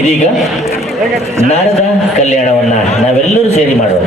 ಇದೀಗ ನಾರದ ಕಲ್ಯಾಣವನ್ನ ನಾವೆಲ್ಲರೂ ಸೇರಿ ಮಾಡೋಣ.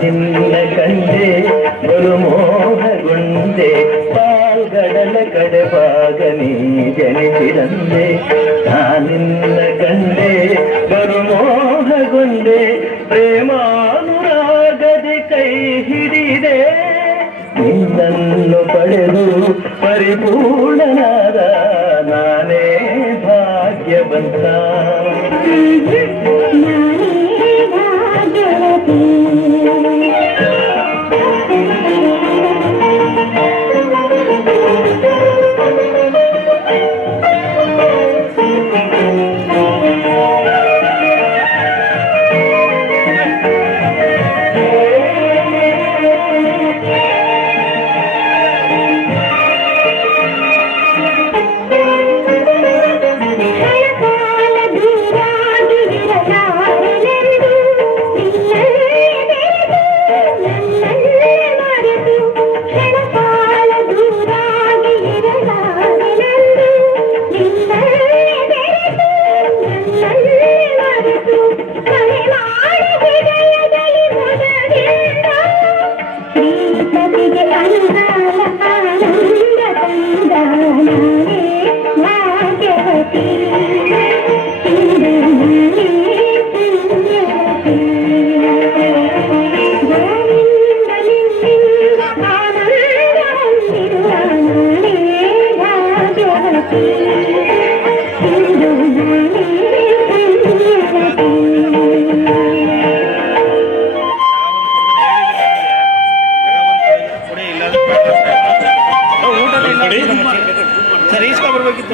ನಿನ್ನ ಕಂಡೆ ಬಲು ಮೋಹಗೊಂಡೆ ಪಾಲ್ಗಡಲ ಕಡೆವಾಗ ನೀ ಜನಿಸಿದಂದೆ ನಾನಿನ್ನ ಕಂಡೆ ಬಲು ಮೋಹಗೊಂಡೆ ಪ್ರೇಮಾನುರಾಗದೆ ಕೈ ಹಿಡಿದೆ ನಿನ್ನನ್ನು ಪಡೆದು ಪರಿಪೂರ್ಣನಾದ ನಾನೇ ಭಾಗ್ಯವಂತ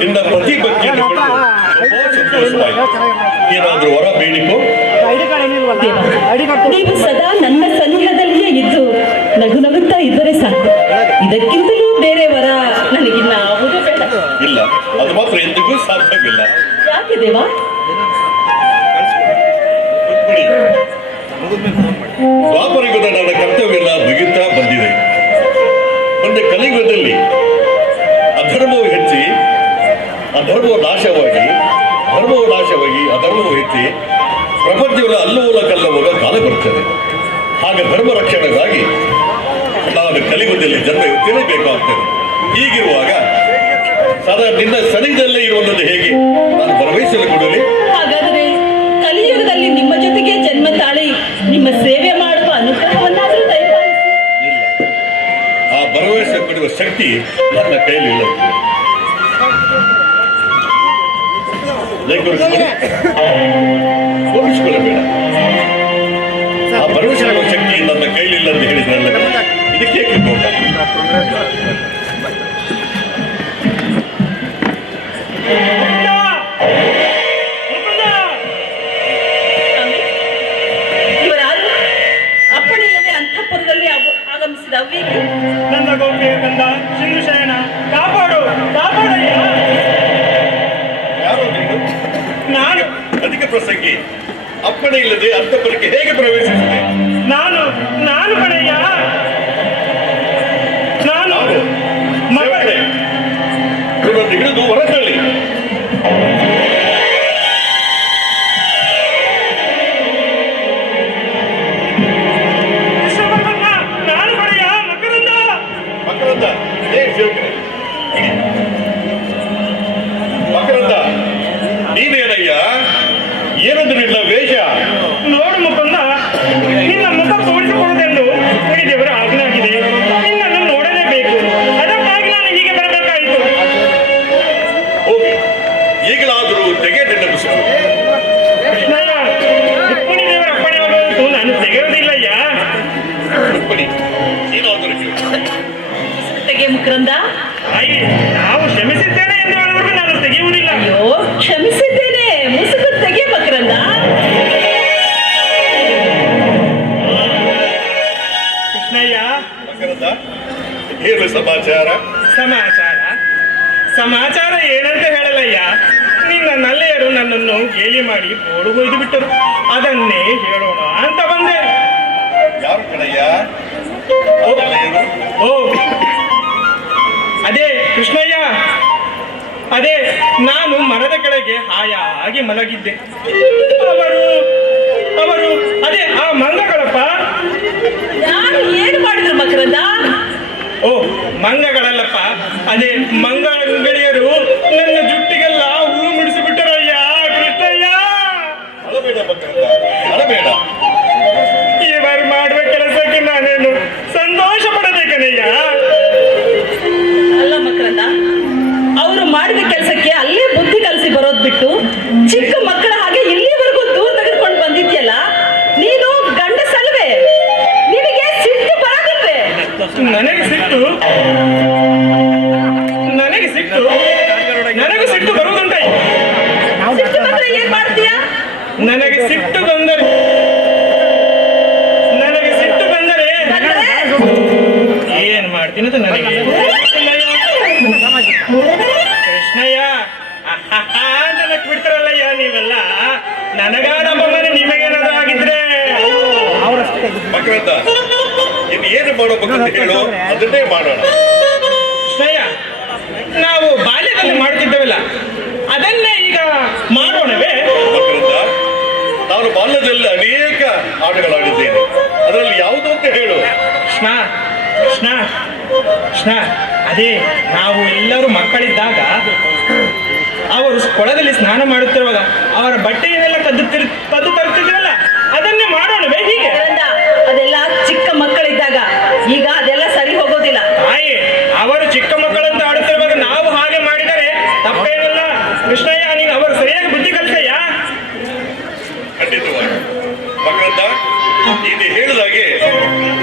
ನಿನ್ನ ಪ್ರತಿ ಭಕ್ತಿಯನ್ನು ಏನಾದ್ರೂ ವರ ಬೇಡಿಕೋ. ನೀವು ಸದಾ ನನ್ನ ಸನಿಹದಲ್ಲಿಯೇ ಇದ್ದು ನಗು ನಗುತ್ತಾ ಇದ್ದರೆ ಸಾಕು. ಇದಕ್ಕಿಂತಲೂ ಬೇರೆ ವರ ನನಗಿನ್ನಾವುದೂ ಬೇಡ. ಇಲ್ಲ, ಅದು ಮಾತ್ರ ಎಂದಿಗೂ ಸಾಧ್ಯವಿಲ್ಲ. ಯಾಕೆ ದೇವಾ? ದ್ವಾಪರಯುಗದ ನನ್ನ ಕರ್ತವ್ಯವೆಲ್ಲ ಮುಗಿಯುತ್ತಾ ಬಂದಿದೆ. ಮುಂದೆ ಕಲಿಯುಗದಲ್ಲಿ ಅಧರ್ಮವು ಹೆಚ್ಚಿ ಅಧರ್ಮವು ನಾಶವಾಗಿ ಅಧರ್ಮವು ಹೆಚ್ಚಿ ಪ್ರಪಂಚವೆಲ್ಲ ಅಲ್ಲೋಲ ಕಲ್ಲೋಗ ಕಾಲ ಬರುತ್ತದೆ. ಹಾಗೆ ಧರ್ಮ ರಕ್ಷಣೆಗಾಗಿ ನಾನು ಕಲಿಯುಗದಲ್ಲಿ ಜನ್ಮ ತಿಳಿಬೇಕಾಗ್ತದೆ. ಹೀಗಿರುವಾಗ ಸದಾ ನಿನ್ನ ಸನಿಹದಲ್ಲೇ ಇರುವಂಥದ್ದು ಹೇಗೆ ನಾನು ಭರವಸೆಯಲ್ಲಿ ಕೊಡಲಿ? ಹಾಗಾದರೆ ಕಲಿಯುಗದಲ್ಲಿ ನಿಮ್ಮ ಜೊತೆಗೆ ಜನ್ಮ ತಾಳಿ ನಿಮ್ಮ ಸೇವೆ ಮಾಡುವ ಅನುಗ್ರಹವನ್ನಾದರೂ ದಯಪಾಲಿಸಿ. ಇಲ್ಲ, ಆ ಭರವಸೆ ಕೊಡುವ ಶಕ್ತಿ ನನ್ನ ಕೈಯಲ್ಲಿಲ್ಲ. ಕೋಪಿಸಿಕೊಳ್ಳಬೇಡ. ಆ ಭರವಸೆ ಕೊಡುವ ಶಕ್ತಿ ನನ್ನ ಕೈಲಿಲ್ಲ ಅಂತ ಹೇಳಿದ್ರಲ್ಲ, ಇದಕ್ಕೆ ಏಕೆ ಕೋಪ? ಇವರಾರು ಅಪ್ಪಣೆಯಿಲ್ಲದೆ ಅಂತಃಪುರದಲ್ಲಿ ಆಗಮಿಸಿದ ಅವ್ವಿಗೆ ನನ್ನ ಗೋಪಿಯ ಕಂದ ಶಯನ ಕಾಪಾಡು ಕಾಪಾಡಯ್ಯ. ಯಾರು ನೀನು? ನಾನು ಅಧಿಕ ಪ್ರಸಂಗಿ. ಅಪ್ಪಣೆ ಇಲ್ಲದೆ ಅಂತಃಪುರಕ್ಕೆ ಹೇಗೆ ಪ್ರವೇಶಿಸಿದೆ? ನಾನು ನಾನು ಕಣಯ್ಯ. ನಾನು ಮಗಳೇ, ಇವತ್ತು ಹಿಡಿದು ಹೊರತಳ್ಳಿ. ನಾನು ಕಣಯ್ಯ ಮಕರಂದ. ಮಕರಂದ, ಸೇವಕರೇ ಮಕರಂದ, ನೀನೇನಯ್ಯ? ಏನಂದ್ರೆ ನಿನ್ನ ವೇಷ? ನೋಡು ಮುಕಂದ, ನಿನ್ನ ಮುಖ ತೋರಿಸಿಕೊಳ್ಳುವುದೆಂದು ದೇವರ ಆಜ್ಞೆ ಆಗಿದೆ. ನಿನ್ನನ್ನು ನೋಡಲೇಬೇಕು. ಅದಕ್ಕಾಗಿ ನಾನು ಹೀಗೆ ಬರಬೇಕಾಯಿತು. ಹೋಗಿ, ಈಗಲಾದರೂ ತೆಗೆ ನಿನ್ನ ಬಿಸಿಲು. ಕೃಷ್ಣಯ್ಯ, ರುಕ್ಮಿಣಿ ದೇವರ ಅಪ್ಪಣೆ ಹೊರತು ನಾನು ತೆಗೆಯುವುದಿಲ್ಲಯ್ಯ. ರುಕ್ಮಿಣಿ, ಏನಾದರೂ ಹೇಳು. ತೆಗೆ ಮುಕರಂದ. ತಾಯಿ, ನಾವು ಕ್ಷಮಿಸಿದ್ದೇನೆ ಎಂದು ಹೇಳುವವರೆಗೂ ನಾನು ತೆಗೆಯುವುದಿಲ್ಲ. ಅಯ್ಯೋ, ಕ್ಷಮಿಸಿದ್ದೇನೆ. ಮುಸುಕು ತೆಗೆ ಮಕರಂದ. ಕೃಷ್ಣಯ್ಯ, ಮಕರಂದ, ಏನು ಸಮಾಚಾರ? ಸಮಾಚಾರ ಸಮಾಚಾರ ಏನಂತ ಹೇಳಲಯ್ಯ. ನಿನ್ನ ನಲ್ಲೆಯರು ನನ್ನನ್ನು ಗೇಲಿ ಮಾಡಿ ಬೋಡು ಒಯ್ದು ಬಿಟ್ಟರು. ಅದನ್ನೇ ಹೇಳೋಣ ಅಂತ ಬಂದೆ. ಯಾರು ಕಣಯ್ಯ? ಅವರೆಲ್ಲ ಏನು? ಓ, ಅದೇ ಕೃಷ್ಣಯ್ಯ, ಅದೇ ನಾನು ಮರದ ಕೆಳಗೆ ಹಾಯಾಗಿ ಮಲಗಿದ್ದೆ. ಅವರು ಅವರು ಅದೇ ಆ ಮಂಗಗಳಪ್ಪ. ನಾನು ಏನು ಮಾಡಿದ್ರು ಮಕರಂದ? ಓ, ಮಂಗಗಳಲ್ಲಪ್ಪ, ಅದೇ ಮಂಗಳಿಯರು ನನ್ನ ಜುಟ್ಟಿಗೆಲ್ಲ ಹೂ ಮುಡಿಸಿಬಿಟ್ಟರಯ್ಯ. ಕೃಷ್ಣಯ್ಯ, ಅಳಬೇಡ ಮಕರಂದ, ಅಳಬೇಡ. ಇವರು ಮಾಡುವ ಕೆಲಸಕ್ಕೆ ನಾನೇನು ಸಂತೋಷ ಪಡಬೇಕನಯ್ಯ? ಅಲ್ಲ ಮಕರಂದ, ಅವರು ಮಾಡಿದ ಕೆಲಸಕ್ಕೆ ಅಲ್ಲೇ ಬುದ್ಧಿ ಕಲಿಸಿ ಬರೋದ್ ಬಿಟ್ಟು ಚಿಕ್ಕ ಮಕ್ಕಳ ಹಾಗೆ ಇಲ್ಲಿವರೆಗೂ ದೂರ ತೆಗೆದುಕೊಂಡು ಬಂದಿದ್ಯಲ್ಲ, ನೀನು ಗಂಡಸಲ್ವೇ? ನಿನಗೆ ಸಿಟ್ಟು ಬರೋದಿಲ್ವೇ? ನನಗೆ ಸಿಟ್ಟು ಬರುವುದುಂಟಯ್ಯ. ಸಿಟ್ಟು ಬಂದ್ರೆ ಏನ್ ಮಾಡ್ತೀಯಾ? ನನಗೆ ಸಿಟ್ಟು ಬಂದರೆ ಏನ್ ಮಾಡ್ತೀನಿ ಅಂತ ನನಗೆ ಕೃಷ್ಣಯ್ಯ ನನಗೆ ಬಿಡ್ತಾರಲ್ಲಯ್ಯ ನೀವೆಲ್ಲ. ನನಗಾದ ಅಪಮಾನ ನಿಮಗೇನಾದ್ರು ಆಗಿದ್ರೆ ಮಕರಂದ, ಇನ್ನು ಏನು ಮಾಡಬೇಕಂತ ಹೇಳು, ಅದನ್ನೇ ಮಾಡೋಣ. ಕೃಷ್ಣಯ್ಯ, ನಾವು ಬಾಲ್ಯದಲ್ಲಿ ಮಾಡ್ತಿದ್ದೇವಲ್ಲ, ಅದನ್ನೇ ಈಗ ಮಾಡೋಣವೇ? ಮಕರಂದ, ನಾನು ಬಾಲ್ಯದಲ್ಲಿ ಅನೇಕ ಆಟಗಳಾಡಿದ್ದೇನೆ. ಅದರಲ್ಲಿ ಯಾವುದು ಅಂತ ಹೇಳು. ಕೃಷ್ಣ ಕೃಷ್ಣ ಕೃಷ್ಣ, ಅದೇ ನಾವು ಎಲ್ಲರೂ ಮಕ್ಕಳಿದ್ದಾಗ ಅವರು ಕೊಳದಲ್ಲಿ ಸ್ನಾನ ಮಾಡುತ್ತಿರುವಾಗ ಅವರ ಬಟ್ಟೆಯನ್ನೆಲ್ಲ ಕದ್ದು ತರುತ್ತಿದ್ರಲ್ಲ, ಅದನ್ನೇ ಮಾಡೋಣವೇ ಹೀಗೆ? ಮಕರಂದ, ಅದೆಲ್ಲ ಚಿಕ್ಕ ಮಕ್ಕಳಿದ್ದಾಗ. ಈಗ ಅದೆಲ್ಲ ಸರಿ ಹೋಗೋದಿಲ್ಲ. ತಾಯಿ, ಅವರು ಚಿಕ್ಕ ಮಕ್ಕಳಂತ ಆಡುತ್ತಿರುವಾಗ ನಾವು ಹಾಗೆ ಮಾಡಿದರೆ ತಪ್ಪೇನಲ್ಲ. ಕೃಷ್ಣಯ್ಯ, ನೀನು ಅವರು ಸರಿಯಾಗಿ ಬುದ್ಧಿ ಕಲಿಸಯ್ಯ. ಖಂಡಿತವಾಗಿ ಮಕರಂದ, ನೀನು ಹೇಳಿದಾಗೆ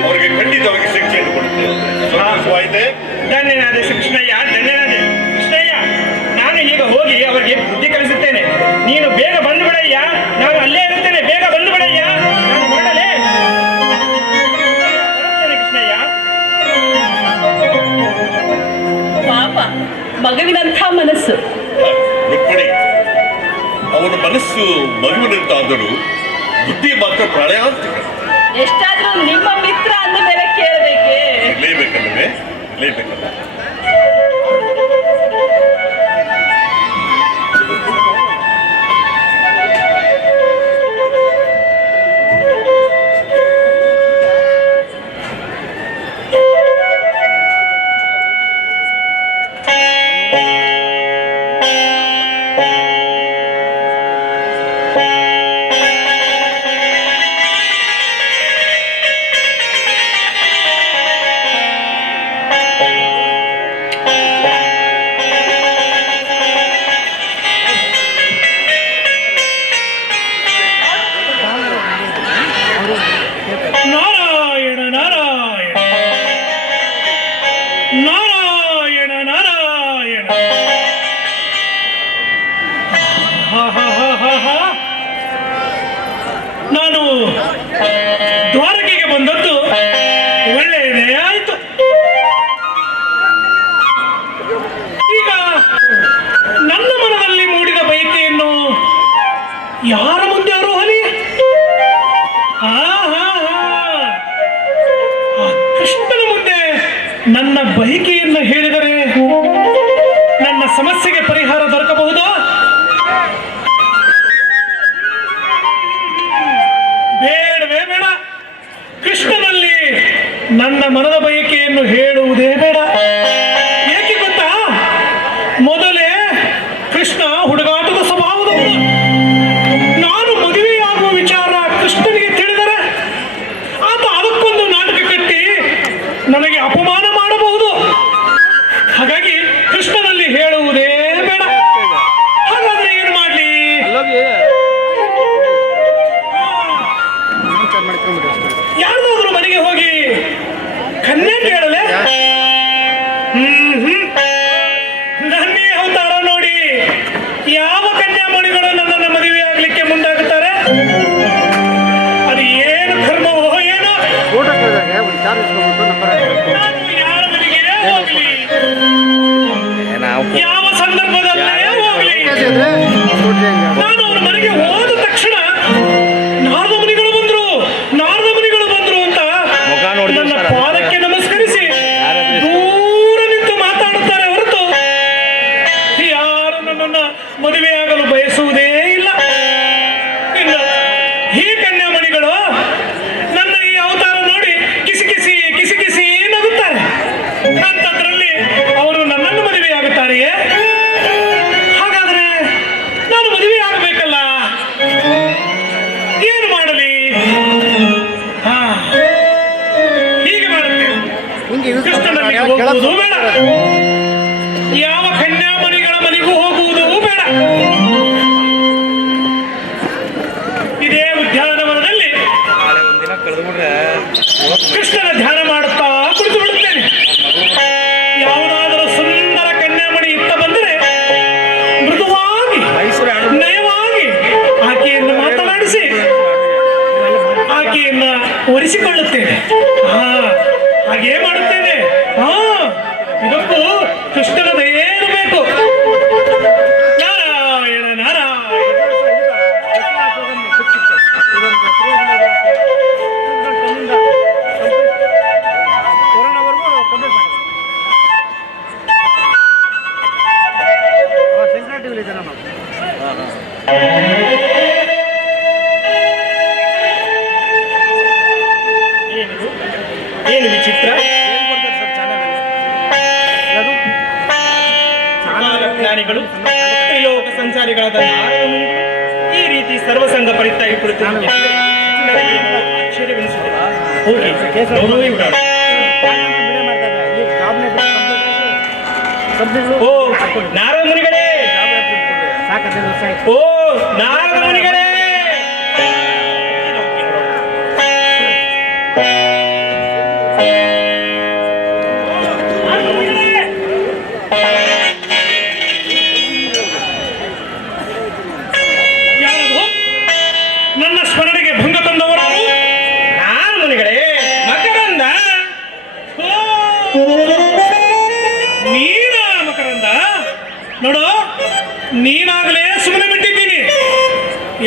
ಅವರಿಗೆ ಖಂಡಿತವಾಗಿ ಶಿಕ್ಷೆಯನ್ನು ಕೊಡುತ್ತೇನೆ. ಸಂತೋಷವಾಯಿತೆ? ಧನ್ಯನಾದೆ ಕೃಷ್ಣಯ್ಯ, ಧನ್ಯನಾದೆ. ಕೃಷ್ಣಯ್ಯ, ನಾನು ಈಗ ಹೋಗಿ ಅವರಿಗೆ ಬುದ್ಧಿ ಕಲಿಸುತ್ತೇನೆ. ನೀನು ಬೇಗ ಬಂದು ಬಿಡಯ್ಯ. ನಾನು ಅಲ್ಲೇ ಇರುತ್ತೇನೆ. ಬೇಗ ಬಂದು ಬಿಡಯ್ಯ. ನಾನು ಮಾಡಲೇ ಬರುತ್ತೇನೆ ಕೃಷ್ಣಯ್ಯ. ಪಾಪ, ಮಗುವಿನಂಥ ಮನಸ್ಸು. ರುಕ್ಮಿಣಿ, ಅವನ ಮನಸ್ಸು ಮಗುವಿನಂತಾದರೂ ಬುದ್ಧಿ ಮಾತ್ರ ಪ್ರಾಣಾಂತಿಕ. ಎಷ್ಟಾದ್ರೂ ನಿಮ್ಮ ಮಿತ್ರ ಅಂದ ಮೇಲೆ ಕೇಳಬೇಕೆ? ಇರಲೇಬೇಕಲ್ಲವೇ? ಇರಲೇಬೇಕಲ್ಲ. ಆಹಾಹಾಹಾಹಾ. ನಾನು ದ್ವಾರಕೆಗೆ ಬಂದದ್ದು ಒಳ್ಳೆಯದೇ ಆಯಿತು. ಈಗ ನನ್ನ ಮನದಲ್ಲಿ ಮೂಡಿದ ಬಯಕೆಯನ್ನು ಯಾರ ಮುಂದೆ ಆರೋಹಣೆ? ಆ ಕೃಷ್ಣನ ಮುಂದೆ ನನ್ನ ಬಯಕೆಯನ್ನು ಹೇಳಿದರೆ ನನ್ನ ಸಮಸ್ಯೆಗೆ ಪರಿಹಾರ ದೊರಕಬಹುದಾ? ಬೇಡವೇ ಬೇಡ. ಕೃಷ್ಣನಲ್ಲಿ ನನ್ನ ಮನದ ಬಯಕೆಯನ್ನು ಹೇಳುವುದೇ ಬೇಡ. ಏಕೆ ಗೊತ್ತಾ? ಮೊದಲೇ ಕೃಷ್ಣ ಹುಡುಗಾಟದ ಸ್ವಭಾವದವನು. ನಾನು ಮದುವೆಯಾಗುವ ವಿಚಾರ ಕೃಷ್ಣನಿಗೆ ತಿಳಿದರೆ ಆತ ಅದಕ್ಕೊಂದು ನಾಟಕ ಕಟ್ಟಿ ನನಗೆ ಅಪಮಾನ ಮಾಡಬಹುದು. ಹಾಗಾಗಿ ಕೃಷ್ಣನಲ್ಲಿ ಹೇಳುವುದೇ ಬೇಡ. ಹಾಗಾದ್ರೆ ಏನು ಮಾಡ್ಲಿ? ಯಾರ್ದಾದ್ರು ಮನೆಗೆ ಹೋಗಿ ಕನ್ಯೆ ಕೇಳಲೆ? ನನ್ನೇ ಅವತಾರ ನೋಡಿ ಯಾವ ಕನ್ಯಾಮಣಿಗಳು ನನ್ನನ್ನು ಮದುವೆ ಆಗ್ಲಿಕ್ಕೆ ಮುಂದಾಗುತ್ತಾರೆ? ಅದು ಏನು ಕರ್ಮವೋ ಏನೋ. ನಾನು ಯಾರ ಮನೆಗೆ ಹೋಗ್ಲಿ, ಯಾವ ಸಂದರ್ಭದಲ್ಲೇ ಹೋಗ್ಲಿ, ನಾನು ಅವ್ರ ಮನೆಗೆ ಹೋದ ತಕ್ಷಣ ನಾರದ ಮುನಿಗಳು ಬಂದ್ರು ಅಂತ ನನ್ನ ಪಾದಕ್ಕೆ ನಮಸ್ಕರಿಸಿ ದೂರ ನಿಂತು ಮಾತಾಡುತ್ತಾರೆ ಹೊರತು ಯಾರು ನನ್ನನ್ನು ಮದುವೆಯಾಗಲು ಬಯಸುವುದೇ ಇಲ್ಲ. ಇನ್ನು ಈ ಕನ್ಯಾಮಣಿಗಳು ನನ್ನ ಈ ಅವತಾರ ನೋಡಿ ಕಿಸಿ ಕಿಸಿ ನಗುತ್ತಾರೆ. ಅಂಥದ್ರಲ್ಲಿ ಅವರು ನನ್ನನ್ನು ಮದುವೆಯಾಗುತ್ತಾರೆಯೇ? ಹಾಗಾದ್ರೆ ನಾನು ಮದುವೆ ಆಗಬೇಕಲ್ಲ, ಏನು ಮಾಡಲಿ? ಹೀಗೆ ಮಾಡುತ್ತೇನೆ. ಕೃಷ್ಣನಿಗೆ ಹೋಗುವುದು ಬೇಡ, ಯಾವ ಕನ್ಯಾಮಣಿಗಳ ಮನೆಗೂ ಹೋಗುವುದು ಬೇಡ. ಇದೇ ಉದ್ಯಾನವನದಲ್ಲಿ ಕೃಷ್ಣನ ಧ್ಯಾನ ಮಾಡುತ್ತಾ ಕುಳಿತು ಬಿಡುತ್ತೇನೆ. ಯಾವುದಾದರೂ ಸುಂದರ ಕನ್ಯಾಮಣಿ ಇತ್ತ ಬಂದರೆ ಮೃದುವಾಗಿ ನಯವಾಗಿ ಆಕೆಯನ್ನು ಮಾತನಾಡಿಸಿ ಆಕೆಯನ್ನ ಒರೆಸಿಕೊಳ್ಳುತ್ತೇನೆ. ಹಾಗೇ ಮಾಡುತ್ತೇನೆ. ಇದಕ್ಕೂ ಕೃಷ್ಣನ ದಯೆ ಇರಬೇಕು. ನಾರಾಯಣ ನಾರಾಯಣ. ಏನು ವಿಚಿತ್ರ? ಜ್ಞಾನಿಗಳು ತ್ರಿಲೋಕ ಸಂಚಾರಿಗಳಾದ ನಾರದ ಮುನಿಗಳು ಈ ರೀತಿ ಸರ್ವಸಂಗ ಪರಿತ್ಯಾಗಿ ಕುಳಿತಿರುವುದು ನನಗೇನೋ ಆಶ್ಚರ್ಯವೆನಿಸುತ್ತಿಲ್ಲ. ಹೋಗಿ ನೋಡುವೇ ಬಿಡೋಣ. ಓ ನಾರದ ಮುನಿಗಳೇ, ಓ ನಾರದ ಮುನಿಗಳೇ. ನನ್ನ ಸ್ಮರಣೆಗೆ ಭಂಗ ತಂದವರು ನಾರದ ಮುನಿಗಳೇ, ಮಕರಂದ. ನೀನ ಮಕರಂದ? ನೋಡು, ನೀನಾಗಲೇ ಸುಮ್ಮನೆ ಬಿಟ್ಟಿದ್ದೀನಿ.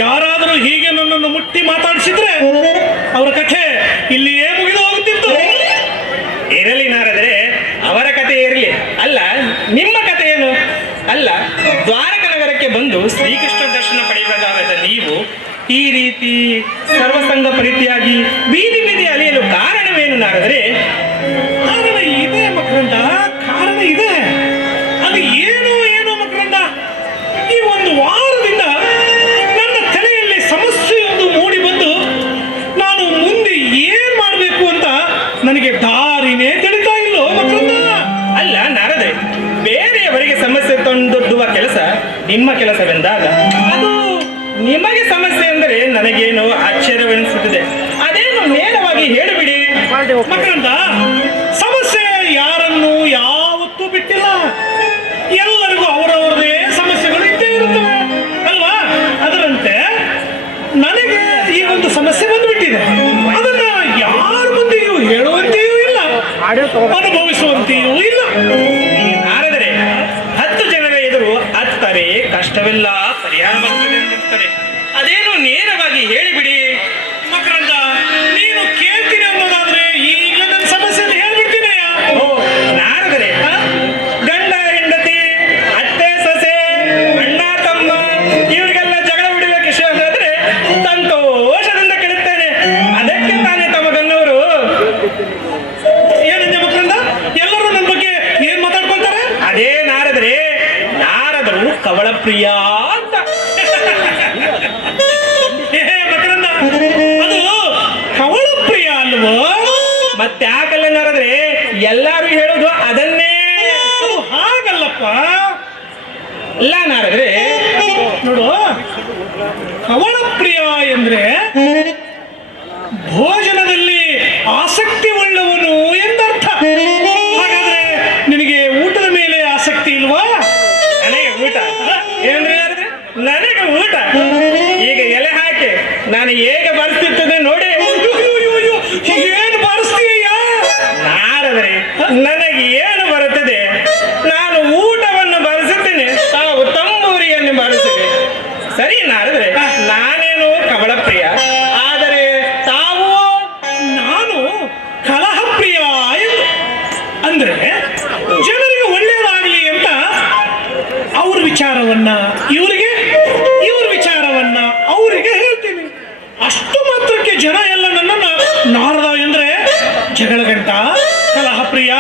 ಯಾರಾದರೂ ಹೀಗೆ ನನ್ನನ್ನು ಮುಟ್ಟಿ ಮಾತಾಡಿಸಿದ್ರೆ ಅವರ ಕಥೆ ಇಲ್ಲಿಯೇ ಮುಗಿದು ಹೋಗುತ್ತಿತ್ತು. ಇರಲಿ ನಾರದರೆ, ಅವರ ಕಥೆ ಇರಲಿ. ಅಲ್ಲ, ನಿಮ್ಮ ಕಥೆ ಏನು? ಅಲ್ಲ, ದ್ವಾರಕ ನಗರಕ್ಕೆ ಬಂದು ಶ್ರೀಕೃಷ್ಣ ದರ್ಶನ ಪಡೆಯಬೇಕಾದ ನೀವು ಈ ರೀತಿ ಸರ್ವಸಂಗ ಪರಿತ್ಯಾಗಿ ಬೀದಿ ಬೀದಿ ಅಲಿಯಲು ಕಾರಣವೇನು ನಾರದರೆ? ಕಾರಣ ಇದೆ ಮಕರಂದ, ಕಾರಣ ಇದೆ. ಅದು ಏನೋ ಮಕರಂದ, ಈ ಒಂದು ವಾರದಿಂದ ನನ್ನ ತಲೆಯಲ್ಲಿ ಸಮಸ್ಯೆಯೊಂದು ಮೂಡಿ ಬಂದು ನಾನು ಮುಂದೆ ಏನ್ ಮಾಡಬೇಕು ಅಂತ ನನಗೆ ದಾರಿನೇ ತಿಳಿತಾ ಇಲ್ಲೋ ಮಕರಂದ. ಅಲ್ಲ ನಾರದೆ, ಬೇರೆಯವರಿಗೆ ಸಮಸ್ಯೆ ತಂದೊಡ್ಡುವ ಕೆಲಸ ನಿಮ್ಮ ಕೆಲಸವೆಂದಾಗ ಅದು ನಿಮಗೆ ಸಮಸ್ಯೆ ಅಂದರೆ ನನಗೇನು ಆಶ್ಚರ್ಯವೆನಿಸುತ್ತಿದೆ. ಅದೇನು ನೇರವಾಗಿ ಹೇಳಿಬಿಡಿ ಮಕರಂದ. ಸಮಸ್ಯೆ ಯಾರನ್ನು ಯಾವತ್ತೂ ಬಿಟ್ಟಿಲ್ಲ. ಎಲ್ಲರಿಗೂ ಅವರವರದೇ ಸಮಸ್ಯೆಗಳು ಇದ್ದೇ ಇರುತ್ತವೆ ಅಲ್ವಾ? ಹೇಳಿಬಿಡಿ. ಮಕರಂದ, ನೀನು ಕೇಳ್ತೀನಿ ಅನ್ನೋದಾದ್ರೆ ಈಗ ನನ್ನ ಸಮಸ್ಯೆಯನ್ನು ಹೇಳ್ಬಿಡ್ತೀನಿ. ಓ ನಾರದರೆ, ಗಂಡ ಹೆಂಡತಿ, ಅತ್ತೆ ಸೊಸೆ, ಅಣ್ಣ ತಮ್ಮ ಇವರಿಗೆಲ್ಲ ಜಗಳ ಬಿಡಬೇಕು ವಿಷಯ ಆದ್ರೆ ಸಂತೋಷದಿಂದ ಕೇಳುತ್ತೇನೆ. ಅದಕ್ಕೆ ತಾನೇ ತಮಗನ್ನವರು. ಏನಂದೆ ಮಕರಂದ? ಎಲ್ಲರೂ ನನ್ನ ಬಗ್ಗೆ ಏನ್ ಮಾತಾಡ್ಕೊಳ್ತಾರೆ? ಅದೇ ನಾರದರೆ, ನಾರದರು ಕವಳ ಪ್ರಿಯ ಅಂತ. ಮಕರಂದ, ಅದು ಕವಳ ಪ್ರಿಯ ಅಲ್ವೋ? ಮತ್ತೆ ಯಾಕಲ್ಲ ನಾರದ್ರೆ, ಎಲ್ಲರೂ ಹೇಳುದು ಅದನ್ನೇ. ಅದು ಹಾಗಲ್ಲಪ್ಪ. ಅಲ್ಲ ನಾರದ್ರೆ, ನೋಡು, ಕವಳ ಪ್ರಿಯ ಎಂದ್ರೆ ಭೋಜನದಲ್ಲಿ ಆಸಕ್ತಿ ಉಳ್ಳವನು ಎಂದರ್ಥ. ಹಾಗಾದ್ರೆ ನಿನಗೆ ಊಟದ ಮೇಲೆ ಆಸಕ್ತಿ ಇಲ್ವಾ? ನನಗೆ ಊಟ ಏನ್ರಿ ನಾರದ್ರೆ? ನನಗೆ ಊಟ ಈಗ ಎಲೆ ಹಾಕಿ ನಾನು ಹೇಗೆ ಬರ್ತಿರ್ತದೆ ನೋಡಿ. ಏನು ಬಾರಿಸ್ತೀಯ? ನಾರದ್ರೆ, ನನಗೆ ಏನು ಬರುತ್ತದೆ? ನಾನು ಊಟವನ್ನು ಬರೆಸುತ್ತೇನೆ, ತಾವು ತಂಬೂರಿಯನ್ನು ಬರೆಸಿರಿ. ಸರಿ ನಾರದ್ರೆ, ನಾನೇನು ಕವಳ ಪ್ರಿಯ, ಆದರೆ ತಾವು ನಾನು ಕಲಹ ಪ್ರಿಯ ಎಂದು. ಅಂದ್ರೆ ಜನರಿಗೆ ಒಳ್ಳೆಯದಾಗಲಿ ಅಂತ ಅವ್ರ ವಿಚಾರವನ್ನ ಇವರಿಗೆ, ಇವ್ರ ವಿಚಾರವನ್ನ ಅವರಿಗೆ ಹೇಳ್ತೀನಿ. ಅಷ್ಟು ಮಾತ್ರಕ್ಕೆ ಜನ ಎಲ್ಲ ನನ್ನನ್ನ ನಾರದ ಎಂದ್ರೆ ಜಗಳಗಂಟ, ಕಲಹ ಪ್ರಿಯ,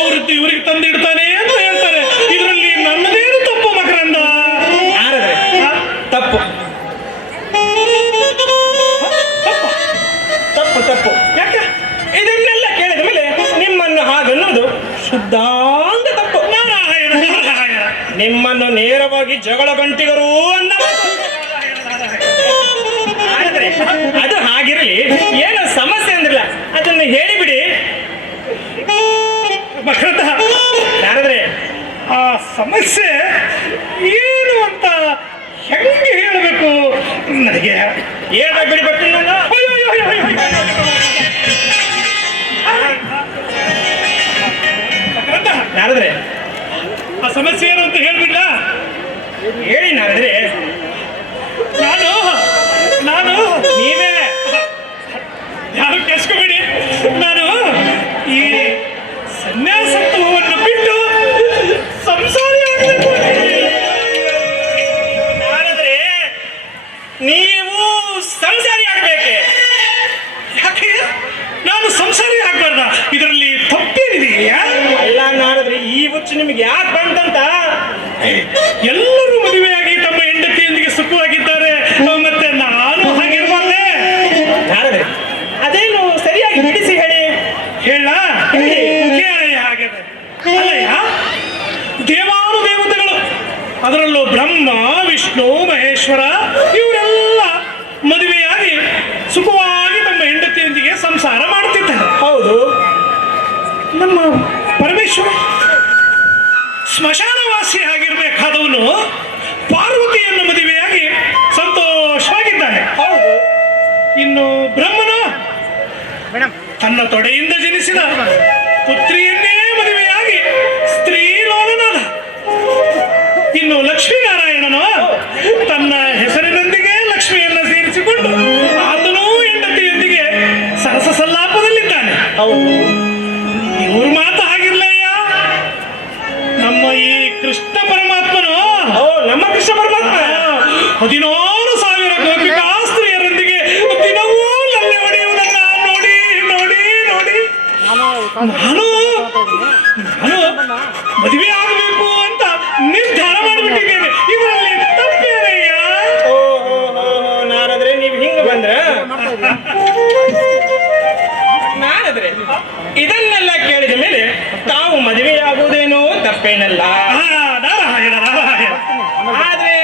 ಅವ್ರದ್ದು ಇವರಿಗೆ ತಂದಿಡ್ತಾನೆ ಅಂತ ಹೇಳ್ತಾರೆ. ಇದರಲ್ಲಿ ನನ್ನದೇನು ತಪ್ಪು ಮಕರಂದ? ನಾರದ್ರೆ, ತಪ್ಪು ತಪ್ಪು ತಪ್ಪು. ಯಾಕೆ? ಇದನ್ನೆಲ್ಲ ಕೇಳಿದ ಮೇಲೆ ನಿಮ್ಮನ್ನು ಹಾಗನ್ನೋದು ಶುದ್ಧಾಂತ ತಪ್ಪು. ನಾರಾಯಣ ನಾರಾಯಣ. ನಿಮ್ಮನ್ನು ನೇರವಾಗಿ ಜಗಳ ಗಂಟಿಗರು ಅನ್ನ. ಆದರೆ ಅದು ಹಾಗಿರಲಿ, ಏನು ಸಮಸ್ಯೆ ಅಂದ್ರಲ್ಲ ಅದನ್ನು ಹೇಳಿಬಿಡಿ. ಮಕರಂದ, ಯಾರಾದ್ರೆ ಆ ಸಮಸ್ಯೆ ಏನು ಅಂತ ಹೆಂಗೆ ಹೇಳಬೇಕು ನನಗೆ? ಹೇಳ್ಬೇಕು ಬಿಡಿ, ಬರ್ತೀನಿ ನಾನು. ಅಯ್ಯೋ, ಅಯ್ಯೋ, ಅಯ್ಯೋ, ಅಯ್ಯೋ, ಅಯ್ಯೋ. ಮಕರಂದ, ಯಾರಾದ್ರೆ ಆ ಸಮಸ್ಯೆ ಏನು ಅಂತ ಹೇಳ್ಬಿಡ್ಲ? ಹೇಳಿ ನಾರದ್ರೆ. ನಾನು ನಾನು ನೀವೇ ಯಾರು ಕೆಸ್ಕೋಬೇಡಿ. ನಾನು ಈ ಸನ್ಯಾಸತ್ವವನ್ನು ಬಿಟ್ಟು ಸಂಸಾರಿ ಆಗಬೇಕು. ನಾರದ್ರೆ, ನೀವು ಸಂಸಾರಿ ಆಗ್ಬೇಕೆ? ಯಾಕೆ ನಾನು ಸಂಸಾರಿ ಆಗ್ಬಾರ್ದ? ಇದರಲ್ಲಿ ತಪ್ಪೇನಿದೆಯಾ? ಅಲ್ಲ ನಾರದ್ರೆ, ಈ ಹುಚ್ಚು ನಿಮ್ಗೆ ಯಾಕೆ ಬಂತಂತ. ಎಲ್ಲರೂ ಮದುವೆಯಾಗಿ ತಮ್ಮ ಹೆಂಡತಿಯೊಂದಿಗೆ ಸುಖವಾಗಿದ್ದಾರೆ, ಮತ್ತೆ ನಾನು ಹಾಗಿರ್ಬಾರ್ದೆ? ನಾರದ್ರೆ, ಅದೇನು ಸರಿಯಾಗಿ ಬಿಡಿಸಿ ಹೇಳಿ. ಹೇಳ ಕೇಳಯ್ಯ. ಹಾಗಿದೆ ಅಲ್ಲಯ್ಯ, ದೇವಾನುದೇವತೆಗಳು, ಅದರಲ್ಲೂ ಬ್ರಹ್ಮ, ವಿಷ್ಣು, ಮಹೇಶ್ವರ ಇವರೆಲ್ಲ ಮದುವೆಯಾಗಿ ಸುಖವಾಗಿ ತಮ್ಮ ಹೆಂಡತಿಯೊಂದಿಗೆ ಸಂಸಾರ ಮಾಡುತ್ತಿದ್ದಾರೆ. ಹೌದು. ನಮ್ಮ ಪರಮೇಶ್ವರ ಸ್ಮಶಾನವಾಸಿ ಆಗಿರ್ಬೇಕಾದವನು ಪಾರ್ವತಿಯನ್ನು ಮದುವೆಯಾಗಿ ಸಂತೋಷವಾಗಿದ್ದಾನೆ. ಹೌದು. ಇನ್ನು ಬ್ರಹ್ಮನು ತನ್ನ ತೊಡೆಯಿಂದ ಜನಿಸಿದ ಪುತ್ರಿಯನ್ನೇ ಮದುವೆಯಾಗಿ ಸ್ತ್ರೀಲೋಲನಾದ. ಇನ್ನು ಲಕ್ಷ್ಮೀನಾರಾಯಣನು ತನ್ನ ಹೆಸರಿನೊಂದಿಗೆ ಲಕ್ಷ್ಮಿಯನ್ನ ಸೇರಿಸಿಕೊಂಡು ಆತನೂ ಹೆಂಡತಿಯೊಂದಿಗೆ ಸರಸ ಸಲ್ಲಾಪದಲ್ಲಿದ್ದಾನೆ. ಹೌದು. ಇವ್ರ ಮಾತು ಹಾಗಿರ್ಲಯ್ಯ. ನಮ್ಮ ಈ ಕೃಷ್ಣ ಪರಮಾತ್ಮನು, ನಮ್ಮ ಕೃಷ್ಣ ಪರಮಾತ್ಮ 16,000 ಗೋಪಿಕಾ ಸ್ತ್ರೀಯರೊಂದಿಗೆ ದಿನವೂ ಲಲ್ಲೆ ಹೊಡೆಯುವುದನ್ನ ನೋಡಿ ನೋಡಿ ನೋಡಿ ನಾನು ಮದುವೆ ಆಗಬೇಕು ಅಂತ ನಿರ್ಧಾರ ಮಾಡಿಬಿಟ್ಟಿದ್ದೇನೆ. ಇದರಲ್ಲಿ ತಪ್ಪೇನಯ್ಯ? ನಾರದ್ರೆ, ನೀವು ಹಿಂಗ ಬಂದ್ರ ನಾರದ್ರೆ, ಇದನ್ನೆಲ್ಲ ಕೇಳಿದ ಮೇಲೆ ತಾವು ಮದುವೆಯಾಗುವುದೇನೋ ತಪ್ಪೇನಲ್ಲ. ನಾರಾಯಣ ನಾರಾಯಣ. ಆದ್ರೆ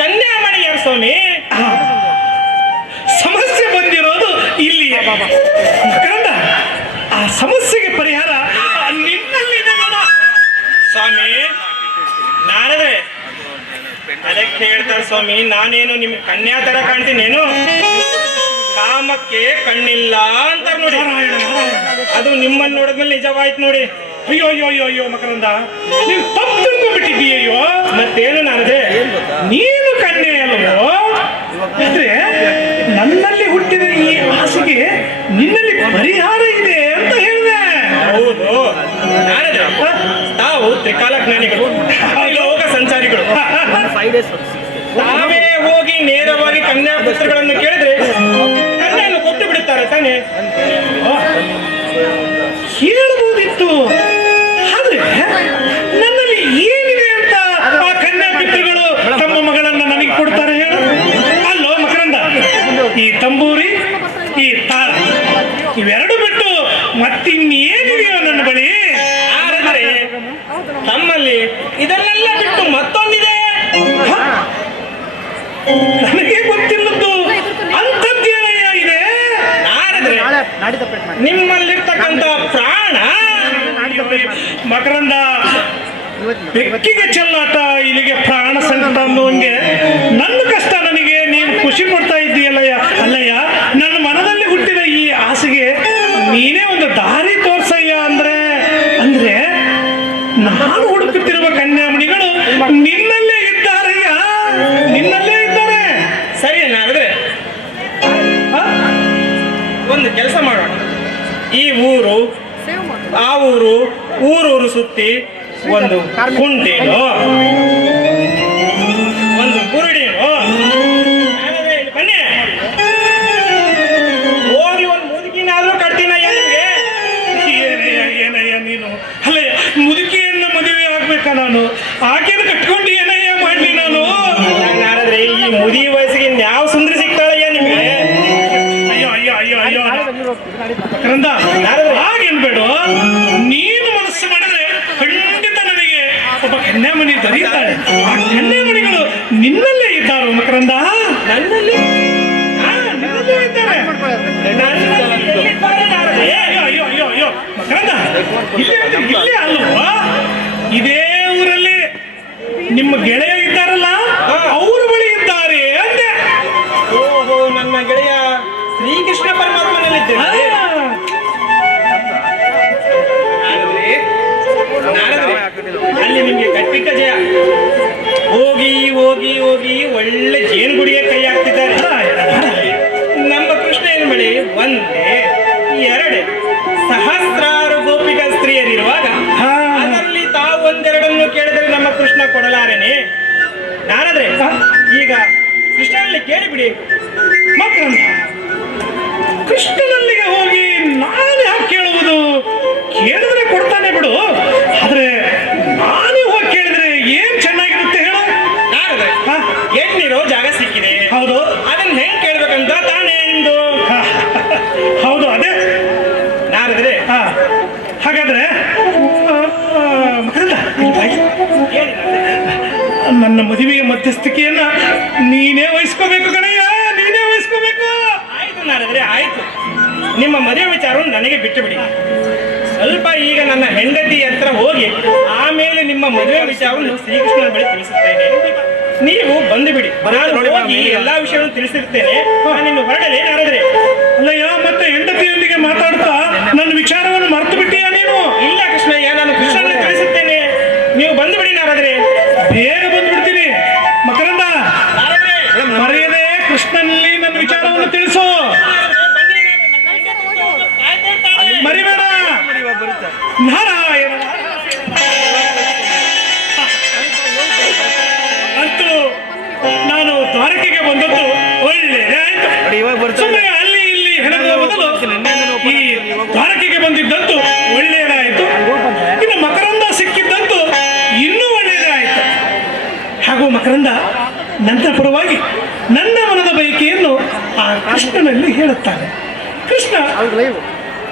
ಕನ್ಯಾಮಣಿಯರ್ ಸ್ವಾಮಿ, ಸಮಸ್ಯೆ ಬಂದಿರೋದು ಇಲ್ಲಿಯೇ. ಮಕರಂದ, ಆ ಸಮಸ್ಯೆಗೆ ಪರಿಹಾರ ನಿನ್ನಲ್ಲಿದೆ ನೋಡ. ಸ್ವಾಮಿ ನಾರದ್ರೆ, ಅದಕ್ಕೆ ಹೇಳ್ತಾರೆ ಸ್ವಾಮಿ, ನಾನೇನು ನಿಮ್ ಕನ್ಯಾ ತರ ಕಾಣ್ತೀನೇನು? ಕಾಮಕ್ಕೆ ಕಣ್ಣಿಲ್ಲ ಅಂತ ನೋಡಿ. ಅದು ನಿಮ್ಮನ್ನು ನೋಡಿದ್ಮೇಲೆ ನಿಜವಾಯ್ತು ನೋಡಿ. ಅಯ್ಯೋ ಅಯ್ಯೋ ಅಯ್ಯೋ ಅಯ್ಯೋ ಮಕರಂದ, ನೀನು ತಪ್ಪು ತಿಳ್ಕೊಂಡ್ಬಿಟ್ಟಿದ್ದೀಯೋ. ಮತ್ತೇನು ನಾರದೆ? ನೀನು ಕನ್ಯೆ ಅಲ್ವೋ? ಆದ್ರೆ ನನ್ನ ಆಸೆಗೆ ನಿನ್ನಲ್ಲಿ ಪರಿಹಾರ ಇದೆ ಅಂತ ಹೇಳಿದೆ. ಹೌದು ನಾರದ್ರೆ, ತಾವು ತ್ರಿಕಾಲಜ್ಞಾನಿಗಳು, ಲೋಕ ಸಂಚಾರಿಗಳು. ತಾವೇ ಹೋಗಿ ನೇರವಾಗಿ ಕನ್ಯಾಪುತ್ರಗಳನ್ನು ಕೇಳಿದ್ರೆ ಕನ್ಯೆಯನ್ನು ಕೊಟ್ಟು ಬಿಡುತ್ತಾರೆ ತಾನೇ? ಹೇಳ್ಬೋದಿತ್ತು, ಆದ್ರೆ ನನ್ನಲ್ಲಿ ಏನಿದೆ ಅಂತ ಆ ಕನ್ಯಾಪಿತೃಗಳು ತಮ್ಮ ಮಗಳನ್ನ ನನಗೆ ಕೊಡ್ತಾರೆ ಹೇಳು? ಅಲ್ಲೋ ಮಕರಂದ, ಈ ತಂಬೂರಿ, ಈ ತಾಳ, ಇವೆರಡು ಬಿಟ್ಟು ಮತ್ತಿನ್ನೇನಿದೆಯೋ ನನ್ನ ಬಳಿ? ಆದರೆ ತಮ್ಮಲ್ಲಿ ಇದನ್ನೆಲ್ಲ ಬಿಟ್ಟು ಮತ್ತೊಂದಿದೆ. ಹ? ನನಗೆ ಗೊತ್ತಿಲ್ಲದ್ದು ಅಂಥದ್ದೇನಯ್ಯ ಇದೆ? ನಾರದ್ರೆ, ನಿಮ್ಮಲ್ಲಿರ್ತಕ್ಕಂಥ ಪ್ರಾಣ ಮಕರಂದ, ಬೆಕ್ಕಿಗೆ ಚೆಲ್ಲಾಟ ಇಲ್ಲಿಗೆ ಪ್ರಾಣ ಸಂಕಟ ಅನ್ನುವಂಗೆ ನನ್ನ ಕಷ್ಟ ನನಗೆ ನೀನು ಖುಷಿ ಪಡ್ತಾ ಇದ್ದೀಯಲ್ಲಯ್ಯ. ಅಲ್ಲಯ್ಯ, ನನ್ನ ಮನದಲ್ಲಿ ಹುಟ್ಟಿದ ಈ ಆಸೆಗೆ ನೀನೇ ಒಂದು ದಾರಿ ತೋರ್ಸಯ್ಯ. ಅಂದ್ರೆ ನಾನು ಹುಡುಕುತ್ತಿರುವ ಕನ್ಯಾಮಣಿಗಳು ನಿನ್ನಲ್ಲೇ ಇದ್ದಾರಯ್ಯ, ನಿನ್ನಲ್ಲೇ ಇದ್ದಾರೆ. ಸರಿ ನಾರದ್ರೆ, ಒಂದು ಕೆಲಸ ಮಾಡೋಣ. ಈ ಊರು ಆ ಊರು ಊರೂರು ಸುತ್ತಿ ಒಂದು ಕುಂಟೇನೋ ಒಂದು ಬುರುಡೇನೋ ಬನ್ನಿ ಹೋಗಿ ಒಂದು ಮುದುಕಿನಾದ್ರೂ ಕಟ್ತೀನಯ್ಯ ನಿಮ್ಗೆ. ಏನಯ್ಯ ನೀನು? ಅಲ್ಲಯ್ಯ, ಮುದುಕಿಯನ್ನ ಮದುವೆ ಆಗ್ಬೇಕಾ ನಾನು? ಆಕೆಯನ್ನು ಕಟ್ಕೊಂಡು ಏನಯ್ಯ ಮಾಡ್ಲಿ ನಾನು? ನಾರದ್ರೆ, ಈ ಮುದಿ ವಯಸ್ಸಿಗೆ ಯಾವ ಸುಂದರಿ ಸಿಗ್ತಾಳಯ್ಯ ನಿಮ್ಗೆ? ಅಯ್ಯೋ ಅಯ್ಯೋ ಅಯ್ಯೋ ಅಯ್ಯೋ ಮಕರಂದ, ಹಾಗೇನ್ಬೇಡ. ನೀನು ಮನಸ್ಸು ಮಾಡಿದ್ರೆ ಖಂಡಿತ ನನಗೆ ಒಬ್ಬ ಕನ್ಯಾಮಣಿ ದೊರೆಯುತ್ತಾಳೆ. ಆ ಕನ್ಯಾಮಣಿಗಳು ನಿನ್ನಲ್ಲೇ ಇದ್ದಾರೋ ಮಕರಂದ? ನನ್ನಲ್ಲಿ ನಿನ್ನಲ್ಲೇ ಇದ್ದಾರೆ. ಅಯ್ಯೋ ಅಯ್ಯೋ ಅಯ್ಯೋ ಅಯ್ಯೋ ಮಕರಂದ, ಇಲ್ಲೇ ಅಲ್ವಾ? ಇದೇ ಊರಲ್ಲಿ ನಿಮ್ಮ ಗೆಳೆಯ ಇದ್ದಾರಲ್ಲ, ಅವ್ರ ಬಳಿ ಇದ್ದಾರೆ ಅಂದೆ. ಓಹೋ, ನನ್ನ ಗೆಳೆಯ ಶ್ರೀಕೃಷ್ಣ ಪರಮಾತ್ಮನಲ್ಲಿದ್ದೇನೆ. ಅಲ್ಲಿ ನಿಮ್ಗೆ ಕಟ್ಟಿಟ್ಟ ಜಯ. ಹೋಗಿ ಹೋಗಿ ಹೋಗಿ ಒಳ್ಳೆ ಜೇನುಗುಡಿಗೆ ಕೈ ಹಾಕ್ತಿದ್ದಾರೆ. ನಮ್ಮ ಕೃಷ್ಣನ ಬಳಿ ಒಂದೇ ಎರಡೇ ಸಹಸ್ರಾರು ಗೋಪಿಕ ಸ್ತ್ರೀಯರಿರುವಾಗ ಅದರಲ್ಲಿ ತಾವು ಒಂದೆರಡನ್ನು ಕೇಳಿದರೆ ನಮ್ಮ ಕೃಷ್ಣ ಕೊಡಲಾರೇನೆ. ನಾರದ್ರೆ, ಈಗ ಕೃಷ್ಣನಲ್ಲಿ ಕೇಳಿಬಿಡಿ. ಮಕರಂದ, ಕೃಷ್ಣನಲ್ಲಿಗೆ ಹೋಗಿ ನಾನು ಯಾಕೆ ಕೇಳುವುದು? ಕೇಳಿದ್ರೆ ಕೊಡ್ತಾನೆ ಬಿಡು, ಆದ್ರೆ ನಾನೇ ಹೋಗಿ ಕೇಳಿದ್ರೆ ಏನ್ ಚೆನ್ನಾಗಿರುತ್ತೆ ಹೇಳು? ನಾರದ್ರೆ, ಎಲ್ಲಿರೋ ಜಾಗ ಸಿಕ್ಕಿದೆ. ಹೌದು, ಅದನ್ನ ಹೆಂಗ್ ಕೇಳ್ಬೇಕಂತ ತಾನೇ ಎಂದು. ಹೌದು ಅದೇ. ನಾರದ್ರೆ, ಹಾಗಾದ್ರೆ ಮಕರಂದ, ಇಲ್ಲಿ ಬಾಯಿ. ಹೇಳಿ ನಾರದ್ರೆ. ನನ್ನ ಮದುವೆಯ ಮಧ್ಯಸ್ಥಿಕೆಯನ್ನ ನೀನೇ ವಹಿಸ್ಕೋಬೇಕು ಕಣಯ್ಯ, ನೀನೇ ವಹಿಸ್ಕೋಬೇಕು. ಆಯ್ತು ನಾರದ್ರೆ, ಆಯ್ತು. ನಿಮ್ಮ ಮದುವೆ ವಿಚಾರವನ್ನು ನನಗೆ ಬಿಟ್ಟು ಬಿಡಿ. ಸ್ವಲ್ಪ ಈಗ ನನ್ನ ಹೆಂಡತಿ ಹತ್ರ ಹೋಗಿ ಆಮೇಲೆ ನಿಮ್ಮ ಮದುವೆ ವಿಚಾರವನ್ನು ಶ್ರೀಕೃಷ್ಣನ ಬಳಿ ತಿಳಿಸುತ್ತೇನೆ. ನೀವು ಬಂದು ಬಿಡಿ. ನಾನು ಹೋಗಿ ಎಲ್ಲಾ ವಿಷಯವನ್ನು ತಿಳಿಸಿರ್ತೇನೆ. ನಾನು ಹೊರಡಲೇ ನಾರದ್ರೆ? ಅಲ್ಲಯ್ಯ, ಮತ್ತೆ ಹೆಂಡತಿಯೊಂದಿಗೆ ಮಾತಾಡ್ತಾ ನನ್ನ ವಿಚಾರವನ್ನು ಮರೆತು ಬಿಟ್ಟಿಯಾ ನೀನು? ಇಲ್ಲ ಕೃಷ್ಣಯ್ಯ, ನಾನು ಕೃಷ್ಣನ ತಿಳಿಸುತ್ತೇನೆ. ನೀವು ಬಂದು ಬಿಡಿ ನಾರದ್ರೆ. ಬೇಗ ಬಂದ್ಬಿಡ್ತೀನಿ ಮಕರಂದ. ಮರೆಯದೆ ಕೃಷ್ಣನಲ್ಲಿ ನನ್ನ ವಿಚಾರವನ್ನು ತಿಳಿಸು, ಮರಿಬೇಡ. ನಾರಾಯಣ, ಅಂತೂ ನಾನು ದ್ವಾರಕೆಗೆ ಬಂದದ್ದು ಒಳ್ಳೆಯದೇ ಆಯ್ತು. ಸುಮ್ಮನೆ ಅಲ್ಲಿ ಇಲ್ಲಿ ಹೆಣಗುವ ಬದಲು ಈ ದ್ವಾರಕೆಗೆ ಬಂದಿದ್ದಂತೂ ಒಳ್ಳೆಯದಾಯಿತು. ಇನ್ನು ಮಕರಂದ ಸಿಕ್ಕಿದ್ದಂತೂ ಇನ್ನೂ ಒಳ್ಳೆಯದೇ ಆಯಿತು. ಹಾಗೂ ಮಕರಂದ ನನ್ನ ಪರವಾಗಿ ನನ್ನ ಮನದ ಬಯಕೆಯನ್ನು ಆ ಕೃಷ್ಣನಲ್ಲಿ ಹೇಳುತ್ತಾನೆ. ಕೃಷ್ಣ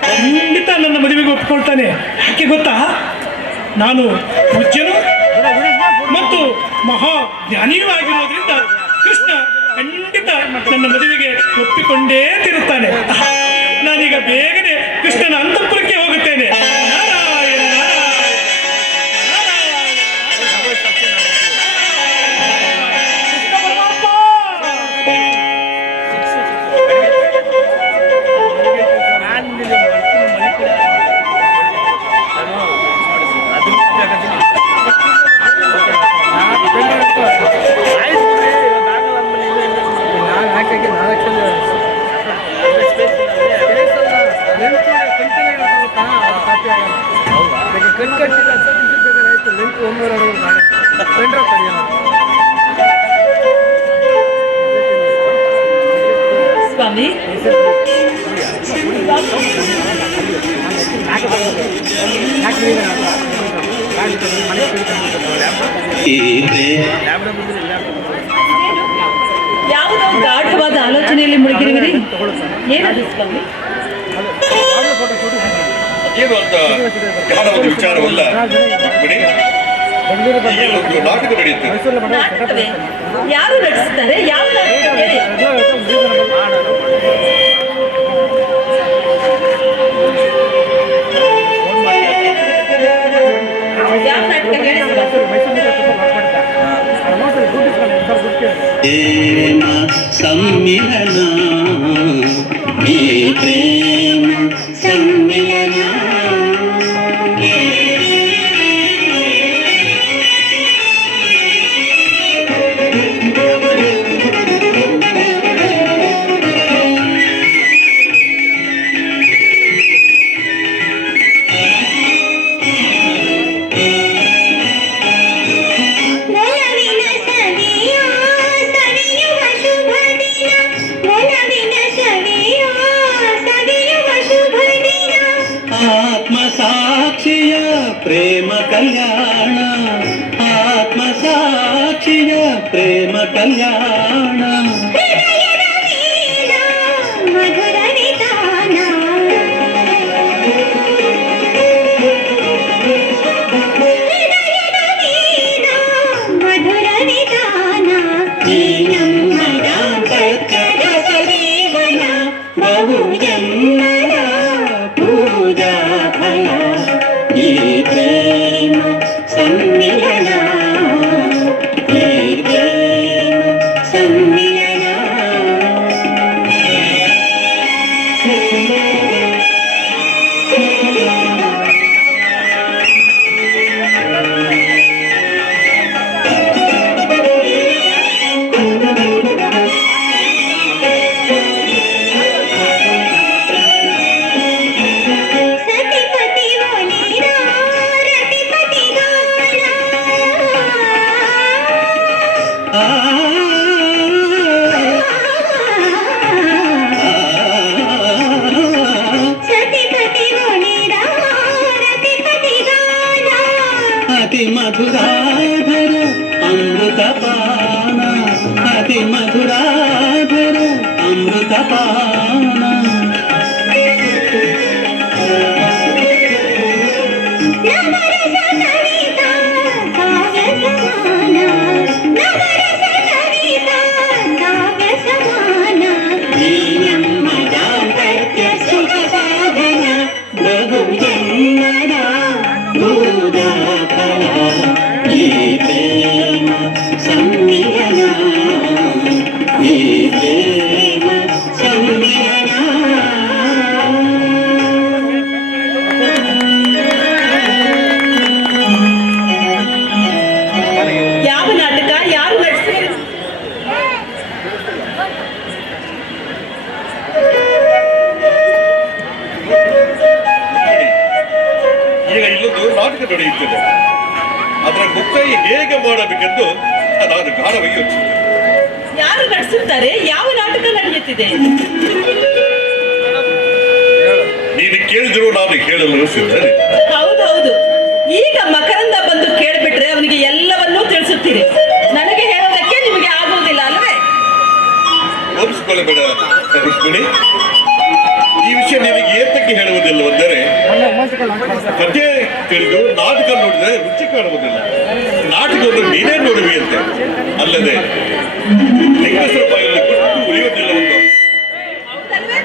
ಖಂಡಿತ ನನ್ನ ಮದುವೆಗೆ ಒಪ್ಪಿಕೊಳ್ತಾನೆ. ಯಾಕೆ ಗೊತ್ತಾ? ನಾನು ಪೂಜ್ಯನು ಮತ್ತು ಮಹಾ ಜ್ಞಾನಿಯೂ ಆಗಿರೋದ್ರಿಂದ ಕೃಷ್ಣ ಖಂಡಿತ ನನ್ನ ಮದುವೆಗೆ ಒಪ್ಪಿಕೊಂಡೇ ತಿರುತ್ತಾನೆ. ನಾನೀಗ ಬೇಗನೆ ಕೃಷ್ಣನ ಅಂತಃಪುರಕ್ಕೆ ಹೋಗುತ್ತೇನೆ. ನಾರಾಯಣ ಯಾವುದೋ ಗಾಢವಾದ ಆಲೋಚನೆಯಲ್ಲಿ ಮುಳುಗಿರುವಿರಿ. ಏನದು ಸ್ವಾಮಿ? ಏನು ಅಂತ ಗಾಢವಾದ ವಿಚಾರವಲ್ಲ ಬಿಡಿ. ಈಗ ಒಂದು ನಾಟಕ ನಡೆಯುತ್ತದೆ. ನಾಟಕವೇ? ಯಾರು ನಟಿಸ್ತಾರೆ? ಯಾವ ನಾಟಕ ಹೇಳಿ? ಯಾವ ನಾಟಕ ಹೇಳಿ ಪ್ರೇಮ ಸಮ್ಮಿಲನ ಈ ಪ್ರೇಮ ಸಮ್ಮಿಲನ ಆತ್ಮಸಾಕ್ಷಿಯ ಪ್ರೇಮ ಕಲ್ಯಾಣ ಆತ್ಮಸಾಕ್ಷಿಯ ಪ್ರೇಮ ಕಲ್ಯಾಣ ಮಧುರ ನಿಧಾನ ಮಧುರ ನಿಧಾನ ಈ ನಮ್ಮ ದಾಂಪತ್ಯದ ಸಜೀವನ ಬಹು ಜನ್ಮದ ಪೂಜಾ ಫಲ ಈ ಪ್ರೇಮ ಸಮ್ಮಿಲನ ಈ ಪ್ರೇಮ ಸಮ್ಮಿಲನ ಸತಿಪತಿ ಒಲಿರ ರತಿಪತಿ ಗಾನ ಆ ಸತಿಪತಿ ಒಲಿರ ರತಿಪತಿ ಗಾನ ಅತಿ ಮಧುರಾಧರ ಅಮೃತ ಪಾನ ಅತಿ ಮಧುರಾಧರ ಅಮೃತ ಪಾನ ನವರಸ ಕವಿತಾ ಕಾವ್ಯ ಸಮಾನ ನವರಸ ಕವಿತಾ ಕಾವ್ಯ ಸಮಾನ ಈ ನಮ್ಮ ದಾಂಪತ್ಯ ಸುಖ ಸಾಧನ ಬಹು ಜನ್ಮದ ಪೂಜಾ ಫಲ ಈ ಪ್ರೇಮ ಸಮ್ಮಿಲನ ಈ ಪ್ರೇಮ ಸಮ್ಮಿಲನ ಯಾವ ನಾಟಕ? ಯಾರು ನಟಿಸ್ತಾರೆ? ಈಗ ಇಲ್ಲೊಂದು ನಾಟಕ ನಡೆಯುತ್ತದೆ. ಅದರ ಮುಕ್ತಾಯ ಹೇಗೆ ಮಾಡಬೇಕೆಂದು ನಾನು ಗಾಢವಾಗಿ ಯೋಚಿಸಿದ್ದೆ. ಯಾರು ನಟಿಸುತ್ತಾರೆ? ಯಾವ ನಾಟಕ ನಡೆಯುತ್ತಿದೆ? ನೀನು ಕೇಳಿದ್ರು ನಾನು ಹೇಳಲು ಸಿದ್ಧನೆ. ಹೌದೌದು, ಈಗ ಮಕರಂದ ಬಂದು ಕೇಳ್ಬಿಟ್ರೆ ಅವನಿಗೆ ಎಲ್ಲವನ್ನೂ ತಿಳಿಸುತ್ತೀರಿ. ನನಗೆ ಹೇಳೋದಕ್ಕೆ ನಿಮಗೆ ಆಗುವುದಿಲ್ಲ ಅಲ್ವೇ? ಒಪ್ಪಿಸಿಕೊಳ್ಳಬೇಡ ರುಕ್ಮಿಣಿ. ಈ ವಿಷಯ ನಿನಗೆ ಏತಕ್ಕೆ ಹೇಳುವುದಿಲ್ಲವೆಂದರೆ ಕಥೆ ತಿಳಿದು ನಾಟಕ ನೋಡಿದರೆ ರುಚಿ ಕಾಣುವುದಿಲ್ಲ. ನಾಟಕವನ್ನು ನೀನೇ ನೋಡುವಿಯಂತೆ, ಅಲ್ಲದೆ ಹೆಂಗಸರ ಬಾಯಲ್ಲಿ ಗುಟ್ಟು ಉಳಿಯುವುದಿಲ್ಲವೆಂದು. ಹೌದಲ್ವೇ?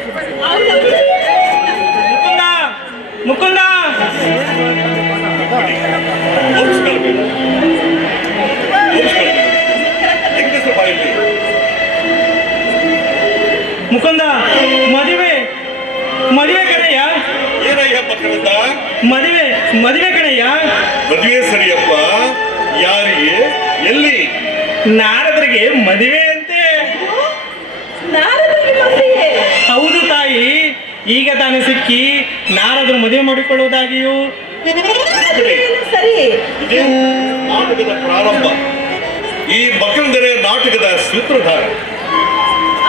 ಹೌದೌದು. ಮುಕುಂದ ಮುಕುಂದ ಒಪ್ಪಿಸಿಕೊಳ್ಳಬೇಡ. ಒಪ್ಪಿಸಿಕೊಳ್ಳಬೇಡ. ಹೆಂಗಸರ ಬಾಯಲ್ಲಿ ಮುಕುಂದ ಮದುವೆ ಮದುವೆ ಕಣಯ್ಯ ಏನಯ್ಯ ಮಕ್ಕಳಿಂದ ಮದುವೆ ಕಣಯ್ಯ. ಮದುವೆ ಸರಿಯಪ್ಪ. ಯಾರಿಗೆ? ಎಲ್ಲಿ? ನಾರದರಿಗೆ ಮದುವೆ ಅಂತೆ. ನಾರದರಿಗೆ ಮದುವೆಯೇ? ಹೌದು ತಾಯಿ, ಈಗ ತಾನು ಸಿಕ್ಕಿ ನಾರದರು ಮದುವೆ ಮಾಡಿಕೊಳ್ಳುವುದಾಗಿಯೂ. ಮದುವೆಯನ್ನು ಸರಿ. ಇದೇ ನಾಟಕದ ಪ್ರಾರಂಭ. ಈ ಮಕ್ಕಳೆಂದರೆ ನಾಟಕದ ಸೂತ್ರಧಾರ.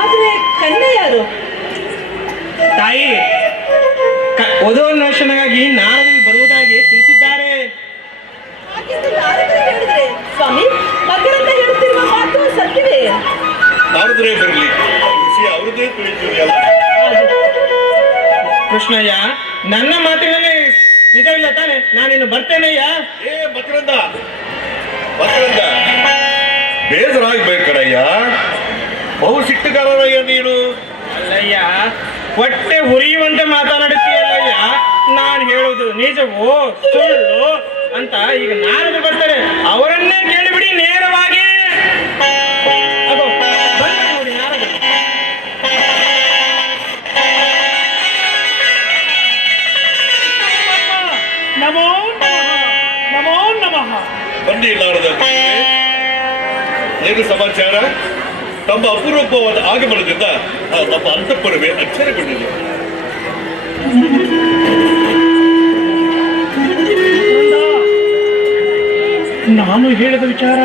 ಆದ್ರೆ ಕನ್ಯೆ ಯಾರು? ತಾಯಿ ವಧುವನ್ವೇಷಣೆಗಾಗಿ ನಾರದರು ಬರುವುದಾಗಿ ತಿಳಿಸಿದ್ದಾರೆ. ಹಾಗೆಂದು ನಾರದರು ಹೇಳಿದ್ರೆ ಸ್ವಾಮಿ ಮಕರಂದ ಹೇಳುತ್ತಿರುವ ಮಾತು ಸತ್ಯವೇ? ನಾರದ್ರೆ ಬರಲಿ, ವಿಷಯ ಅವ್ರದ್ದೇ ತಿಳಿಯುವುದಿಲ್ಲ. ಕೃಷ್ಣಯ್ಯ, ನನ್ನ ಮಾತಿನಲ್ಲಿ ನಿಜವಿಲ್ಲ ತಾನೆ? ನಾನಿನ್ನು ಬರ್ತೇನಯ್ಯ. ಏ ಮಕರಂದ, ಮಕರಂದ, ಬೇಸರಾಗ್ಬೇಕು ಕಣಯ್ಯ. ಬಹು ಸಿಟ್ಟುಗಾರನಯ್ಯ ನೀನು. ಅಲ್ಲಯ್ಯ, ಹೊಟ್ಟೆ ಹುರಿಯುವಂತೆ ಮಾತನಾಡುತ್ತೀಯಲ್ಲಯ್ಯ. ನಾನು ಹೇಳುವುದು ನಿಜವೋ ಸುಳ್ಳು ಅಂತ ಈಗ ನಾರದ್ರು ಬರ್ತಾರೆ, ಅವರನ್ನೇ ಕೇಳಿಬಿಡಿ ನೇರವಾಗಿ. ಅಗೋ, ಬಂದ್ರು ನೋಡಿ ನಾರದ್ರು. ನಮೋ ನಮೋ ನಮಃ. ಬನ್ನಿ ನಾರದ, ಏನು ಸಮಾಚಾರ? ತಮ್ಮ ಅಪರೂಪವಾದ ಆಗಮನದಿಂದ ನಮ್ಮ ಅಂತಃಪುರವೇ ಅಚ್ಚರಿಗೊಂಡಿದೆ. ನಾನು ಹೇಳಿದ ವಿಚಾರ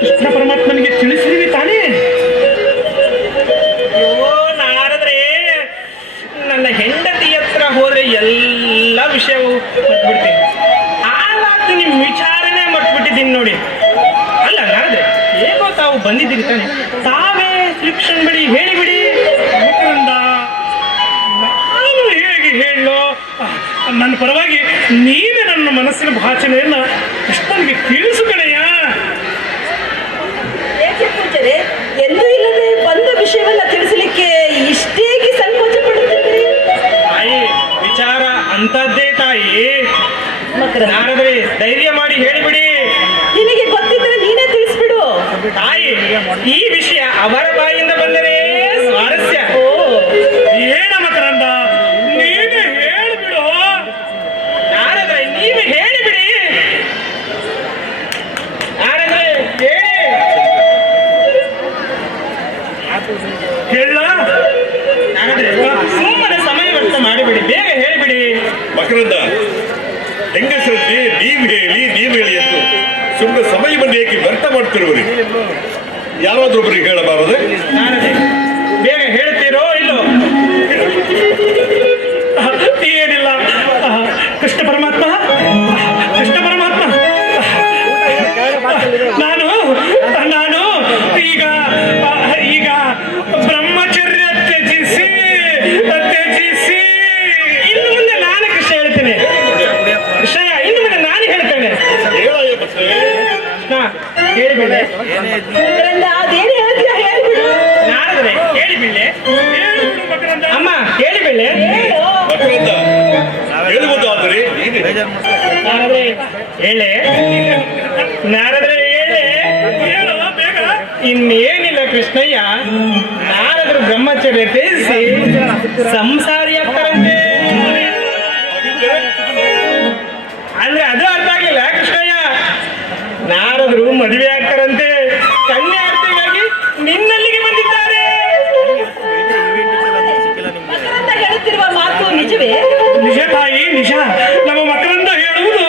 ಕೃಷ್ಣ ಪರಮಾತ್ಮನಿಗೆ ತಿಳಿಸಿದೀವಿ ತಾನೇ? ಅಯ್ಯೋ ನಾರದ್ರೆ, ನನ್ನ ಹೆಂಡತಿ ಹತ್ರ ಹೋದ್ರೆ ಎಲ್ಲ ವಿಷಯವು ಮರ್ತ್ಬಿಡ್ತೀನಿ. ಆವತ್ತು ನಿಮ್ಮ ವಿಚಾರನೆ ಮರ್ತ್ಬಿಟ್ಟಿದ್ದೀನಿ ನೋಡಿ. ಅಲ್ಲ ನಾರದ್ರೆ, ಹೇಗೋ ತಾವು ಬಂದಿದ್ದೀರಿ ತಾನೆ, ತಾವೇ ಶ್ರೀಕೃಷ್ಣನ್ ಬಳಿ ಹೇಳಿಬಿಡಿ. ಮಕರಂದ, ನಾನು ಹೇಗೆ ಹೇಳೋ? ನನ್ನ ಪರವಾಗಿ ನೀವೇ ನನ್ನ ಮನಸ್ಸಿನ ಭಾಷಣೆಯನ್ನ ಕೃಷ್ಣನಿಗೆ ತಿಳಿಸು ಕಣಯ್ಯ. ಏಕೆ ಪೂಜರೆ, ಎಂದೂ ಇಲ್ಲದೆ ಬಂದ ವಿಷಯವನ್ನ ತಿಳಿಸಲಿಕ್ಕೆ ಇಷ್ಟೇಗೆ ಸಂಕೋಚ ಪಡುತ್ತಿದ್ದೀರಿ? ತಾಯಿ, ವಿಚಾರ ಅಂತದ್ದೇ ತಾಯಿ. ಮಕರಂದ, ನಾರದ್ರೆ, ಧೈರ್ಯ ಮಾಡಿ ಹೇಳಿಬಿಡಿ. ನಿನಗೆ ಗೊತ್ತಿದ್ರೆ ನೀನೇ ತಿಳಿಸ್ಬಿಡು. ತಾಯಿ, ಈ ವಿಷಯ ಅವರ ಬಾಯಿಂದ ಬಂದರೆ ಸ್ವಾರಸ್ಯ. ಓ, ಏನ ಮಕರಂದ, ನೀನೇ ಹೇಳ್ಬಿಡು. ನಾರದ್ರೆ, ನೀವು ಹೇಳಿಬಿಡಿ. ನಾರದ್ರೆ, ಹೇಳಿ. ಹೇಳ ನಾರದ್ರೆ, ಸುಮ್ಮನೆ ಸಮಯ ವ್ಯರ್ಥ ಮಾಡಿಬಿಡಿ, ಬೇಗ ಹೇಳಿಬಿಡಿ. ಮಕರಂದ, ಹೆಂಗಸರದ್ದೇ ನೀವು ಹೇಳಿ ಎಂದು ಸುಮ್ಮನೆ ಸಮಯವನ್ನು ಏಕೆ ವ್ಯರ್ಥ ಮಾಡ್ತಿರುವರಿ? ಯಾರಾದ್ರೊಬ್ಬರಿಗೆ ಹೇಳಬಾರದೆ? ನಾರದ್ರೆ, ಬೇಗ ಹೇಳ್ತೀರೋ ಇಲ್ಲೋ? ಏನಿಲ್ಲ, ಕೃಷ್ಣ ಪರಮಾತ್ಮ, ಕೃಷ್ಣ ಪರಮಾತ್ಮ, ನಾನು ನಾನು ಈಗ ಈಗ ಬ್ರಹ್ಮಚರ್ಯ ತ್ಯಜಿಸಿ ಇನ್ನು ಮುಂದೆ ನಾನು ಕೃಷ್ಣ ಹೇಳ್ತೇನೆ. ಕೃಷ್ಣಯ್ಯ, ಇನ್ನು ಮುಂದೆ ನಾನು ಹೇಳ್ತೇನೆ. ಹೇಳಯ್ಯ ಮತ್ತೆ. ಕೃಷ್ಣ, ಹೇಳಿಬಿಡೆ. ಮಕರಂದ, ಅದೇನು ಹೇಳ್ತೀಯ ಹೇಳ್ಬಿಡು. ನಾರದ್ರೆ, ಹೇಳಿಬಿಡ್ಲೆ. ಹೇಳ್ಬಿಡು ಮಕರಂದ. ಅಮ್ಮ, ಹೇಳಿಬಿಡ್ಲೆ. ಹೇಳು. ಮಕರಂದ, ಹೇಳುವುದಾದರೆ ನೀನು ನಾರದ್ರೆ, ಹೇಳೆ. ನಾರದ್ರೆ, ಹೇಳೆ. ಹೇಳು ಬೇಗ. ಇನ್ನೇನಿಲ್ಲ ಕೃಷ್ಣಯ್ಯ, ನಾರದ್ರು ಬ್ರಹ್ಮಚರ್ಯ ತ್ಯಜಿಸಿ ಸಂಸಾರಿ ಆಗ್ತಾರಂತೆ. ಹಾಗಿದ್ದರೆ ಅಂದ್ರೆ ಅದು ಅರ್ಥ ಆಗ್ಲಿಲ್ಲ ಕೃಷ್ಣಯ್ಯ. ನಾರದ್ರು ಮದುವೆ ಆಗ್ತಾರಂತೆ, ಕನ್ಯಾರ್ತಿಗಾಗಿ ನಿನ್ನಲ್ಲಿಗೆ ಬಂದಿದ್ದಾರೆ. ಮಕರಂದ ಹೇಳುತ್ತಿರುವ ಮಾತು ನಿಜವೇ? ನಿಜ ತಾಯಿ, ನಿಜ. ನಮ್ಮ ಮಕರಂದ ಹೇಳುವುದು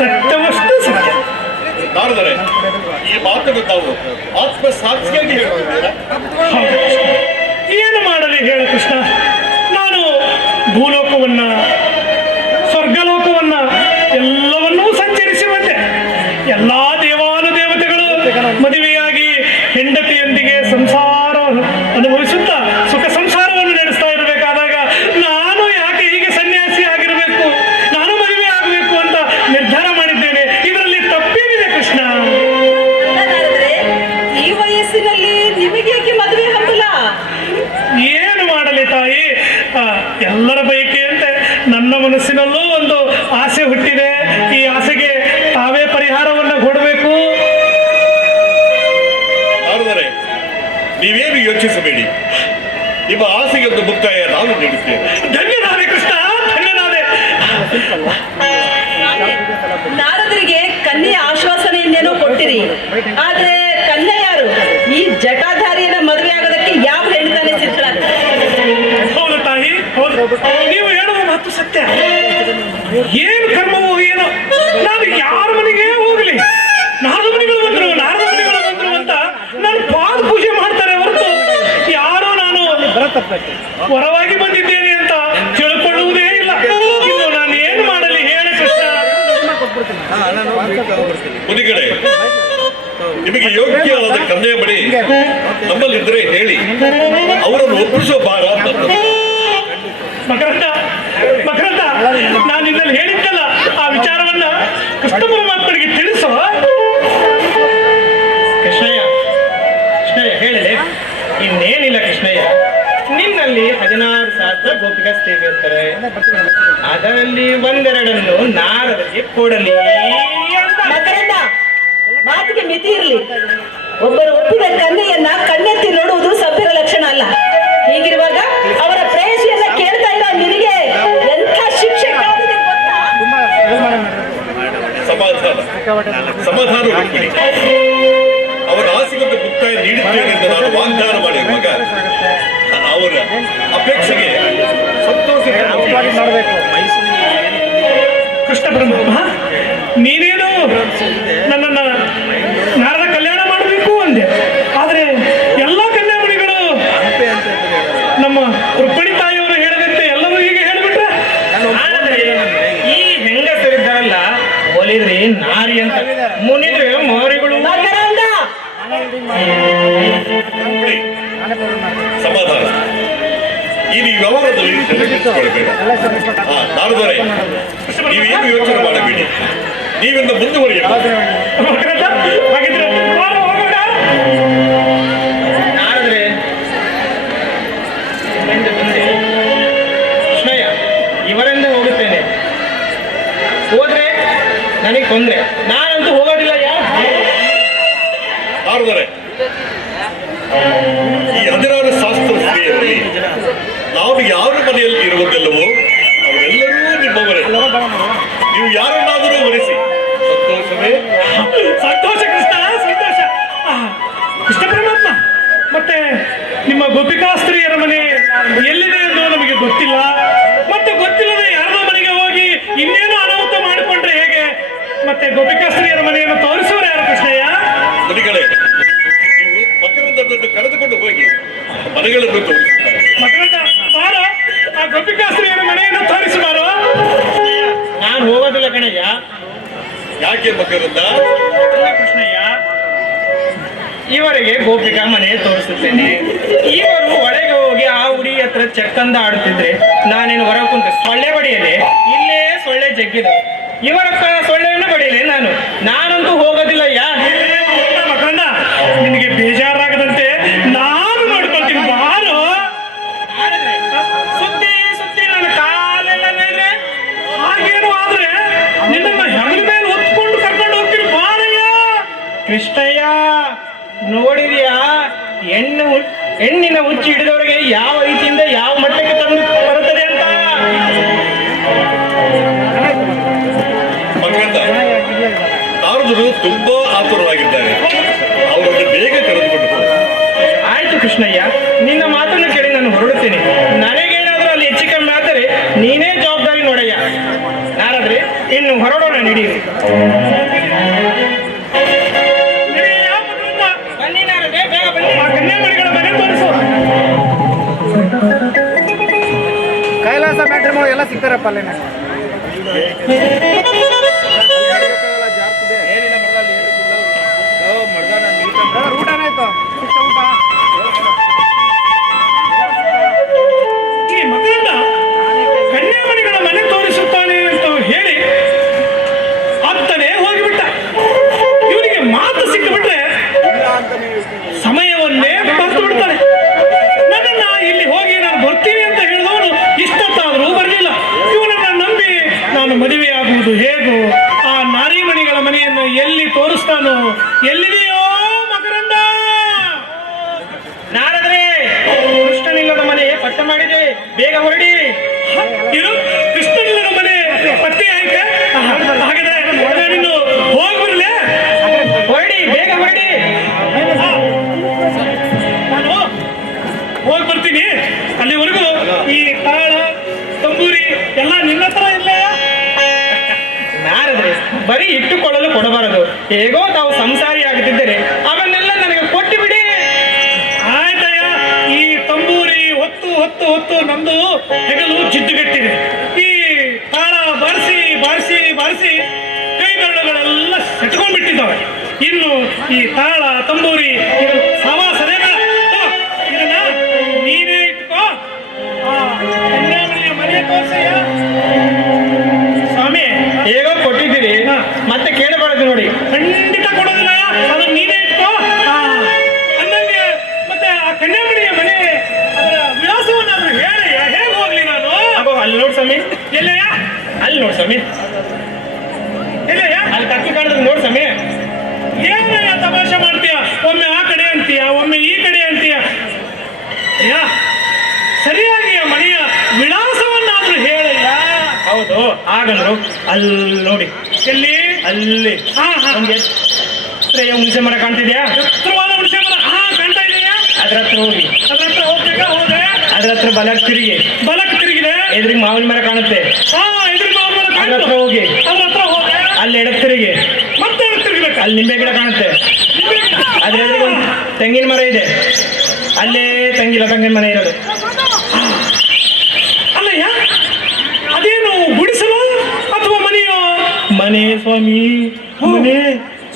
ಸತ್ಯವಷ್ಟು ಸತ್ಯ. ನಾರದರೆ, ಈ ಮಾತನ್ನು ತಾವು ಆತ್ಮ ಸಾಕ್ಷಿಯಾಗಿ ಹೇಳುತ್ತಿದ್ದೀರಾ? ಹೌದು ಕೃಷ್ಣ. ಏನು ಮಾಡಲಿ ಹೇಳು ಕೃಷ್ಣ? ನಾನು ಭೂಲೋಕವನ್ನ, ಸ್ವರ್ಗಲೋಕವನ್ನ ಎಲ್ಲವನ್ನೂ ಸಂಚರಿಸಿ ಬಂದೆ. ಎಲ್ಲಾ ದೇವಾನುದೇವತೆಗಳು ಮದುವೆಯಾಗಿ ಹೆಂಡತಿಯೊಂದಿಗೆ ಸಂಸಾರ ಅನುಭವಿಸುತ್ತಾ ಸುಖ ಸಂಸಾರವನ್ನು ನಡೆಸ್ತಾ ಇರಬೇಕಾದಾಗ ನಾನು ಯಾಕೆ ಹೀಗೆ ಸನ್ಯಾಸಿ ಆಗಿರಬೇಕು, ನಾನು ಮದುವೆ ಆಗಬೇಕು ಅಂತ ನಿರ್ಧಾರ ಮಾಡಿದ್ದೇನೆ. ಇದರಲ್ಲಿ ತಪ್ಪೇನಿದೆ ಕೃಷ್ಣ? ನಾರದ್ರೆ, ಈ ವಯಸ್ಸಿನಲ್ಲಿ ನಿಮಗೇಕೆ ಮದುವೆ ಹಂಬಲ? ಏನು ಮಾಡಲಿ ತಾಯಿ, ಎಲ್ಲರ ಬಯಕೆಯಂತೆ ನನ್ನ ಮನಸ್ಸಿನಲ್ಲೂ ಒಂದು ಆಸೆ ಹುಟ್ಟಿದೆ. ಈ ಆಸೆಗೆ ತಾವೇ ಪರಿಹಾರವನ್ನು ಕೊಡಬೇಕು. ನಾರದರೆ, ನೀವೇನು ಯೋಚಿಸಬೇಡಿ. ನಿಮ್ಮ ಆಸೆಗೆ ಒಂದು ಮುಕ್ತಾಯ ನಾವು ನೀಡುತ್ತೇವೆ. ಧನ್ಯನಾದೆ ಕೃಷ್ಣ, ಧನ್ಯನಾದೆ. ನಾರದರಿಗೆ ಕನ್ಯೆಯ ಆಶ್ವಾಸನೆಯನ್ನೇನೋ ಕೊಟ್ಟಿರಿ, ಆದ್ರೆ ಕನ್ಯೆ ಯಾರು? ಈ ಜಟಾಧಾರಿಯನ್ನ ಮದುವೆ ಆಗೋದಕ್ಕೆ ಯಾವ ಹೆಣ್ತಾನೆ ಸಿದ್ಧರಾಗ್ತಾರೆ? ಹೌದು ತಾಯಿ, ಹೌದು. ನೀವು ಹೇಳುವ ಮಾತು ಸತ್ಯ. ಏನು ಕರ್ಮವೋ ಏನೋ, ನಾನು ಯಾರ ಮನೆಗೆ ಹೋಗಲಿ, ನಾರದ ಮನೆಗಳು ಬಂದ್ರು ಅಂತ ನಾನು ಪಾದ ಪೂಜೆ ಮಾಡ್ತಾರೆ ಹೊರತು ಯಾರೋ ನಾನು ಹೊರವಾಗಿ ಬಂದಿದ್ದೇನೆ ಅಂತ ತಿಳ್ಕೊಳ್ಳುವುದೇ ಇಲ್ಲ. ಇನ್ನು ನಾನು ಏನು ಮಾಡಲಿ ಹೇಳು? ಮುನಿಗಳೇ, ನಿಮಗೆ ಯೋಗ್ಯವಾದ ಕನ್ಯೆ ಬಳಿ ನಮ್ಮಲ್ಲಿದ್ರೆ ಹೇಳಿ, ಅವರನ್ನು ಒಪ್ಪಿಸುವ ಭಾರ ನನ್ನದು. ಮಕರಂದ, ಮಕರಂದ, ನಾನು ನಿನ್ನಲ್ಲಿ ಹೇಳಿದ್ದಲ್ಲ ಆ ವಿಚಾರವನ್ನ ಕೃಷ್ಣ ಪರಮಾತ್ಮನಿಗೆ ತಿಳಿಸೋ. ಕೃಷ್ಣಯ್ಯ, ಕೃಷ್ಣಯ್ಯ ಹೇಳಿದೆ. ಇನ್ನೇನಿಲ್ಲ ಕೃಷ್ಣಯ್ಯ, ನಿನ್ನಲ್ಲಿ 16,000 ಗೋಪಿಕಾ ಸ್ತ್ರೀಯರಿರ್ತಾರೆ. ಅದರಲ್ಲಿ ಒಂದೆರಡನ್ನು ನಾರದರಿಗೆ ಕೊಡಲಿ ಅಂತ. ಮಕರಂದ, ಮಾತಿಗೆ ಮಿತಿ ಇರಲಿ. ಒಬ್ಬರು ಒಪ್ಪಿದ ಕನ್ಯೆಯನ್ನ ಕಣ್ಣೆತ್ತಿ ನೋಡುವುದು ಸಭ್ಯರ ಲಕ್ಷಣ ಅಲ್ಲ. ಹೀಗಿರುವಾಗ ಅವರ ಪ್ರೇಯಸಿಯನ್ನ ಕೇಳ್ತಾ ಇರೋ ನಿನಗೆ ಎಂಥ ಶಿಕ್ಷೆ ಕಾದಿದೆ ಗೊತ್ತಾ? ಸಮಾಧಾನ ಹುಡುಕಿಡಿ. ಅವರ ಆಸೆಗೊಂದು ಮುಕ್ತಾಯ ನೀಡುತ್ತೇನೆ ಎಂದು ನಾನು ವಾಗ್ದಾನ ಮಾಡಿರುವಾಗ ಅವರ ಅಪೇಕ್ಷೆಗೆ ಕೃಷ್ಣ ಪರಮಾತ್ಮ, ನೀನೇನು ನನ್ನನ್ನ ನಾರದ ಕಲ್ಯಾಣ ಮಾಡಬೇಕು ಅಂದೆ. ಆದ್ರೆ ಎಲ್ಲ ಕನ್ಯಾಮಣಿಗಳು ನಮ್ಮ ರುಕ್ಮಿಣಿ ತಾಯಿಯವರು ಹೇಳಿದಂತೆ ಎಲ್ಲವೂ ಹೀಗೆ ಹೇಳಿಬಿಟ್ರೆ. ಈ ಹೆಂಗಸರಿದ್ದಾರಲ್ಲ, ಒಲಿದ್ರಿ ನಾರಿ ಅಂತ, ಮುನಿದ್ರೆ ಮೋರಿಗಳು. ಮಕರಂದ, ಸಮಾಧಾನ. ಈ ವ್ಯವಹಾರದಲ್ಲಿ ತಲೆಕೆಡಿಸಿಕೊಳ್ಳಬೇಡ. ನಾರದವರೇ, ನೀವೇನು ಯೋಚನೆ ಮಾಡಬೇಡಿ. ನೀವಿಂದ ಮುಂದುವರಿಯಬಹುದು. ಮಕರಂದ, ಹಾಗಿದ್ರೆ ಬಾರೋ ಹೋಗೋಣ. ನಾರದ್ರೆ ಕೃಷ್ಣಯ್ಯ, ಇವರಿಂದ ಹೋಗುತ್ತೇನೆ. ಹೋದ್ರೆ ನನಗೆ ತೊಂದ್ರೆ, ನಾನಂತೂ ಹೋಗೋದಿಲ್ಲ. ನಾರದವರೇ, ಈ 16 ಶಾಸ್ತ್ರ ಸ್ತ್ರೀಯರಲ್ಲಿ ನಾವು ಯಾರ ಮನೆಯಲ್ಲಿ ಇರುವುದೆಲ್ಲವೋ ಅವರೆಲ್ಲರೂ ನಿಮ್ಮವರೇ. ನೀವು ಯಾರನ್ನಾದರೂ ವರಿಸಿ, ಸಂತೋಷವೇ. ಸಂತೋಷ ಕೃಷ್ಣ, ಸಂತೋಷ. ಕೃಷ್ಣ ಪರಮಾತ್ಮ, ಮತ್ತೆ ನಿಮ್ಮ ಗೋಪಿಕಾಸ್ತ್ರೀಯರ ಮನೆ ಎಲ್ಲಿದೆ ಎಂದು ನಮಗೆ ಗೊತ್ತಿಲ್ಲ. ಮತ್ತೆ ಗೊತ್ತಿಲ್ಲದೆ ಯಾರದೋ ಮನೆಗೆ ಹೋಗಿ ಇನ್ನೇನು ಅನಾಹುತ ಮಾಡಿಕೊಂಡ್ರೆ ಹೇಗೆ? ಮತ್ತೆ ಗೋಪಿಕಾಸ್ತ್ರೀಯರ ಮನೆಯನ್ನು ತೋರಿಸುವರು ಯಾರು ಕೃಷ್ಣಯ್ಯ? ಮುನಿಗಳೇ, ನೀವು ಮಕರಂದನನ್ನು ಕರೆದುಕೊಂಡು ಹೋಗಿ ಮನೆಗಳನ್ನು ತೋರಿಸುತ್ತಾರೆ. ಮಕರಂದ, ಬಾರ, ಆ ಗೋಪಿಕಾಸ್ತ್ರೀಯರ ಮನೆಯನ್ನು ತೋರಿಸುವಾರು. ನಾನು ಹೋಗೋದಿಲ್ಲ ಕಣಯ್ಯ. ಯಾಕೆ ಮಕರಂದ? ಅಲ್ಲ ಕೃಷ್ಣಯ್ಯ, ಇವರಿಗೆ ಗೋಪಿಕಾ ಮನೆ ತೋರಿಸುತ್ತೇನೆ. ಇವರು ಒಳಗೆ ಹೋಗಿ ಆ ಹುಡುಗಿ ಹತ್ರ ಚೆಕ್ಕಂದ ಆಡುತ್ತಿದ್ರೆ ನಾನೇನು ಹೊರ ಕುಂತೆ ಸೊಳ್ಳೆ ಬಡಿಯಲಿ? ಇಲ್ಲೇ ಸೊಳ್ಳೆ ಜಗ್ಗಿದೆ. ಇವರ ಸೊಳ್ಳೆಯನ್ನು ಬಡಿಯಲಿ ನಾನಂತೂ ಹೋಗೋದಿಲ್ಲ. ಮಕರಂದ, ನಿನಗೆ ಬೇಜಾರಾಗದಂತೆ ನಾನು ನೋಡ್ಕೊಳ್ತೀನಿ, ಬಾರು. ಸುದ್ದಿ ಸುದ್ದಿ ನನ್ನ ಕಾಲೆಲ್ಲ ನೋಡ್ರೆ ಹಾಗೇನು ಆದ್ರೆ ನಿನ್ನನ್ನ ಹೆಗಲ ಮೇಲೆ ಹೊತ್ಕೊಂಡು ಕರ್ಕೊಂಡು ಹೋಗ್ತೀನಿ, ಬಾರಯ್ಯ. ಕೃಷ್ಣಯ್ಯ, ನೋಡಿದ್ಯಾ ಹೆಣ್ಣಿನ ಹುಚ್ಚು ಹಿಡಿದವರಿಗೆ ಯಾವ ರೀತಿಯಿಂದ ಯಾವ ಮಟ್ಟಕ್ಕೆ ತಂದು ಬರುತ್ತದೆ ಅಂತ. ಮಕರಂದ, ನಾರದರು ತುಂಬಾ ಆತುರರಾಗಿದ್ದಾರೆ. ಅವರನ್ನು ಬೇಗ ಕರೆದುಕೊಂಡು ಹೋಗಿ. ಆಯ್ತು ಕೃಷ್ಣಯ್ಯ, ನಿನ್ನ ಮಾತನ್ನು ಕೇಳಿ ನಾನು ಹೊರಡುತ್ತೇನೆ. ನನಗೇನಾದ್ರೂ ಅಲ್ಲಿ ಹೆಚ್ಚು ಕಮ್ಮಿ ಆದರೆ ನೀನೇ ಜವಾಬ್ದಾರಿ ನೋಡಯ್ಯ. ನಾರಾದ್ರೆ ಇನ್ನು ಹೊರಡೋಣ, ನಡೀರಿ. ಬನ್ನಿ ನಾರದ್ರೆ, ಬೇಗ ಬನ್ನಿ. ಆ ಕನ್ಯಾಮಣಿಗಳ ಮನೆ ತೋರಿಸು. ಕೈಲಾಸ ಮ್ಯಾಟ್ರಿಮೋ ಎಲ್ಲ ಸಿಗ್ತಾರಪ್ಪ ಅಲ್ಲೇನ. ಊಟ ಏನಾಯ್ತು? ಊಟ ಈ ಮಕರಂದ ಕನ್ಯಾಮಣಿಗಳ ಮನೆ ತೋರಿಸುತ್ತಾನೆ ಅಂತ ಹೇಳಿ ಅತ್ತನೇ ಹೋಗಿಬಿಟ್ಟ. ಇವನಿಗೆ ಮಾತು ಸಿಕ್ಕಿಬಿಟ್ರೆ ಸಮಯವನ್ನೇ ಮರೆತು ಬಿಡ್ತಾನೆ. ನನ್ನನ್ನ ಇಲ್ಲಿ ಹೋಗಿ ನಾನು ಬರ್ತೀನಿ ಅಂತ ಹೇಳಿದವನು ಇಷ್ಟೊತ್ತಾದರೂ ಬರಲಿಲ್ಲ. ಇವನನ್ನ ನಂಬಿ ನಾನು ಮದುವೆ ಆಗುವುದು ಹೇಗೋ? ಆ ನಾರಿಮಣಿಗಳ ಮನೆಯನ್ನು ಎಲ್ಲಿ ತೋರಿಸ್ತಾನೋ? ಎಲ್ಲಿದೆಯೋ ಮಕರಂದ? ನಾರದ್ರೆ, ಕೃಷ್ಣನಿಲ್ಲದ ಮನೆ ಪಟ್ಟ ಮಾಡಿದೆ, ಬೇಗ ಹೊರಡಿ. ಇದು ಕೃಷ್ಣನಿಲ್ಲದ ಮನೆ ಪತ್ತೆ ಆಯ್ತಾ? ಹಾಗಾದ್ರೆ ನಾನಿನ್ನು ಹೋಗ್ಬರ್ಲೆ? ಹೊರಡಿ, ಬೇಗ ಹೊರಡಿ. ನಾನು ಹೋಗಿ ಬರ್ತೀನಿ. ಅಲ್ಲಿವರೆಗೂ ಈ ತಾಳ ತಂಬೂರಿ ಎಲ್ಲ ನಿನ್ನ ಹತ್ರ ಇಲ್ಲೇ? ನಾರದ್ರೆ, ಬರೀ ಇಟ್ಟುಕೊಳ್ಳಲು ಕೊಡಬಾರದು. ಹೇಗೋ ತಾವು ಸಂಸಾರಿ ಆಗುತ್ತಿದ್ದರೆ ಅವನ್ನೆಲ್ಲ ನನಗೆ ಕೊಟ್ಟು ಬಿಡಿ. ಆಯ್ತಯ್ಯ, ಈ ತಂಬೂರಿ ಹೊತ್ತು ಹೊತ್ತು ಹೊತ್ತು ನಮ್ದು ಹೆಗಲು ಜಿಡ್ಡುಗಟ್ಟಿದೆ. ಈ ತಾಳ ಬಾರಿಸಿ ಬಾರಿಸಿ ಬಾರಿಸಿ ಕೈ ಬೆರಳುಗಳೆಲ್ಲ ಈ ತಾಳ ತಂಬೂರಿ ಇದು ಸಮಾಸನೇ ಬೇಡ. ಇದನ್ನ ನೀನೇ ಇಟ್ಕೋ. ಕನ್ಯಾಮಣಿಯ ಮನೆ ತೋರ್ಸಯ್ಯ. ಸ್ವಾಮಿ ಹೇಗೋ ಕೊಟ್ಟಿದ್ದೀರಿ, ಮತ್ತೆ ಕೇಳಬಾರದು ನೋಡಿ. ಖಂಡಿತ ಕೊಡೋದಿಲ್ಲ, ಅದನ್ನ ನೀನೇ ಇಟ್ಕೋ. ಅಂದಂಗೆ ಮತ್ತೆ ಆ ಕನ್ಯಾಮಣಿಯ ಮನೆ ಅದರ ವಿಳಾಸವನ್ನಾದ್ರೂ ಹೇಳಯ್ಯ, ಹೇಗೆ ಹೋಗ್ಲಿ ನಾನು? ಅಗೋ ಅಲ್ಲಿ ನೋಡ್ ಸ್ವಾಮಿ, ಎಲ್ಲಯ್ಯ? ಅಲ್ಲಿ ನೋಡ್ ಸ್ವಾಮಿ, ಎಲ್ಲಯ್ಯ? ಅಲ್ಲಿ ಕತ್ತಿ ಕಾಣಿದ್ರೆ ನೋಡ್ ಸ್ವಾಮಿ. ಏನಯ್ಯ ತಮಾಷೆ ಮಾಡ್ತೀಯ? ಒಮ್ಮೆ ಆ ಕಡೆ ಅಂತೀಯ, ಒಮ್ಮೆ ಈ ಕಡೆ ಅಂತೀಯ. ಅಯ್ಯ, ಸರಿಯಾಗಿ ಆ ಮನೆಯ ವಿಳಾಸವನ್ನಾದ್ರೂ ಹೇಳಯ್ಯ. ಹೌದು ಹಾಗಂದ್ರು. ಅಲ್ಲಿ ನೋಡಿ, ಎಲ್ಲಿ? ಅಲ್ಲಿ ಒಂದು ಎತ್ತರೆಯ ಹುಣಸೆ ಮರ ಕಾಣ್ತಿದ್ಯಾ? ಎತ್ತರವಾದ ಹುಣಸೆ ಮರ. ಕಾಣ್ತಾ ಇದೆಯಾ? ಅದ್ರ ಹತ್ರ ಹೋಗಿ, ಅದ್ರ ಹತ್ರ ಹೋಗ್ಬೇಕಾ? ಹೋದೆ. ಅದ್ರ ಹತ್ರ ಬಲಕ್ಕೆ ತಿರುಗಿ, ಬಲಕ್ಕೆ ತಿರುಗಿದೆ. ಎದುರಿಗೆ ಮಾವಿನ ಮರ ಕಾಣುತ್ತೆ, ಎದುರಿಗೆ ಮಾವಿನ ಮರ ಅದ್ರ ಕಾಣ್ತು. ಹತ್ರ ಹೋಗಿ, ಅದ್ರ ಹತ್ರ ಹೋದೆ. ಅಲ್ಲಿ ಎಡಕ್ಕೆ ತಿರುಗಿ, ಮತ್ತೆ ಎಡಕ್ಕೆ ತಿರುಗಬೇಕಾ? ಅಲ್ಲಿ ನಿಂಬೆ ಗಿಡ ಕಾಣುತ್ತೆ, ಅದ್ರ ಎದುರಿಗೆ ಒಂದು ತೆಂಗಿನ ಮರ ಇದೆ, ಅಲ್ಲೇ ತೆಂಗಿನ ಮನೆ ಇರೋದು. ಅಲ್ಲಯ್ಯ, ಅದೇನು ಗುಡಿಸಲು ಅಥವಾ ಮನೆಯೋ? ಮನೆ ಸ್ವಾಮಿ, ಮನೆ,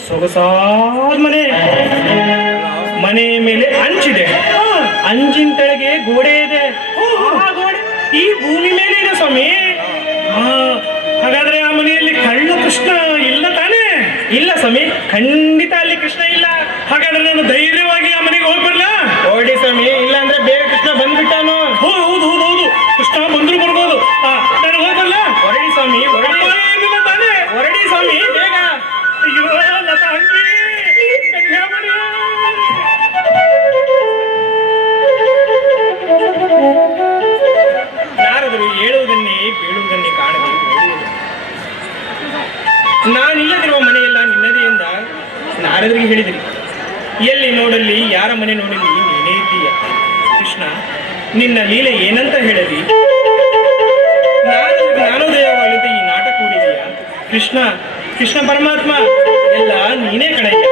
ಸೊಗಸಾದ ಮನೆ. ಮನೆ ಮೇಲೆ ಅಂಚಿದೆ, ಅಂಚಿನ ಕೆಳಗೆ ಗೋಡೆ ಇದೆ. ಆ ಗೋಡೆ ಈ ಭೂಮಿ ಮೇಲೆ ಇದೆ ಸ್ವಾಮಿ. ಹಾಗಾದ್ರೆ ಆ ಮನೆಯಲ್ಲಿ ಕಳ್ಳ ಕೃಷ್ಣ ಇಲ್ಲ ತಾನೇ? ಇಲ್ಲ ಸ್ವಾಮಿ, ಖಂಡಿತ ಅಲ್ಲಿ ಕೃಷ್ಣ ಇಲ್ಲ. ಹಾಗಾದ್ರೆ ನಾನು ಧೈರ್ಯವಾಗಿ ಆ ಮನೆಗೆ ಹೋಗ್ಬರ್ಲಾ? ಹೊರಡಿ ಸ್ವಾಮಿ, ಇಲ್ಲ ಅಂದ್ರೆ ಬೇಗ ಕೃಷ್ಣ ಬಂದ್ಬಿಟ್ಟಾನು. ಹೌದು ಹೌದು ಹೌದು ಹೌದು, ಕೃಷ್ಣ ಬಂದ್ರು ಬರ್ಬೋದು. ನಾನು ಹೋಗ್ಬರ್ಲಾ? ಹೊರಡಿ ಸ್ವಾಮಿ, ಹೊರಡಿ, ಏನಿಲ್ಲ ತಾನೇ? ಹೊರಡಿ ಸ್ವಾಮಿ ಬೇಗ. ಅಯ್ಯೋ ಲತಾ ಅಂಗಿ, ಕನ್ಯಾಮಣಿ. ಯಾರಾದರೂ ಹೇಳುವುದನ್ನೇ ಬೀಳುವುದನ್ನೇ ಕಾಣದೆ ನಾನಿಲ್ಲದಿರುವ ಮನೆಯೆಲ್ಲ ನಿನ್ನದೇ ಎಂದ ನಾರದರಿಗೆ ಹೇಳಿದಿರಿ. ಎಲ್ಲಿ ನೋಡಲಿ, ಯಾರ ಮನೆ ನೋಡಲಿ, ನೀನೇ ಇದ್ದೀಯ. ಕೃಷ್ಣ, ನಿನ್ನ ಲೀಲೆ ಏನಂತ ಹೇಳಲಿ? ಜ್ಞಾನೋದಯವಾಗಲಿದೆ ಈ ನಾಟಕ ಹೂಡಿದೆಯಾ? ಕೃಷ್ಣ, ಕೃಷ್ಣ ಪರಮಾತ್ಮ, ಎಲ್ಲ ನೀನೇ ಕಣಯ್ಯ.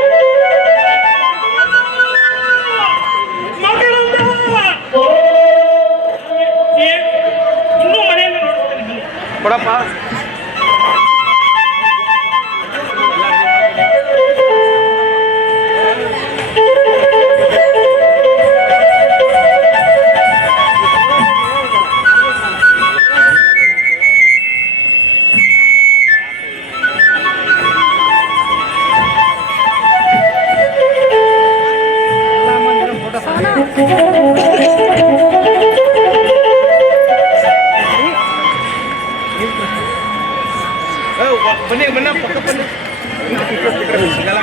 ಇನ್ನೂ ಮನೆಯನ್ನು ನೋಡ್ತೇನೆ. ಕೊಡಪ್ಪ. ಬನ್ನಿ ಬನ್ನ ಪಕ್ಕ ಬನ್ನಿ. ಸಿಗಲ್ಲ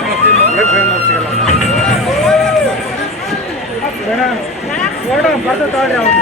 ಬರ್ತಾ ತಗೊಳ್ರಿ ಅವ್ರು.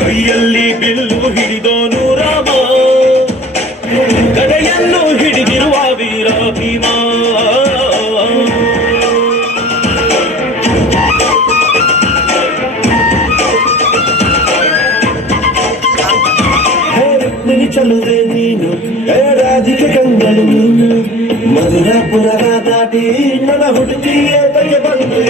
ಕೈಯಲ್ಲಿ ಬಿಲ್ಲು ಹಿಡಿದೋನು ರಾಮ, ಗದೆಯನ್ನು ಹಿಡಿದಿರುವ ವೀರ ಭೀಮ. ರುಕ್ಮಿಣಿ ಚಲುವೆ ನೀನು, ರಾಧಿಕೆ ಕಂಗಳು ನೀನು, ಮಧುರಾಪುರದ ದಾಟಿ ನನ್ನ ಹುಡುಗಿಯೇ ಬಗೆ ಬಂದು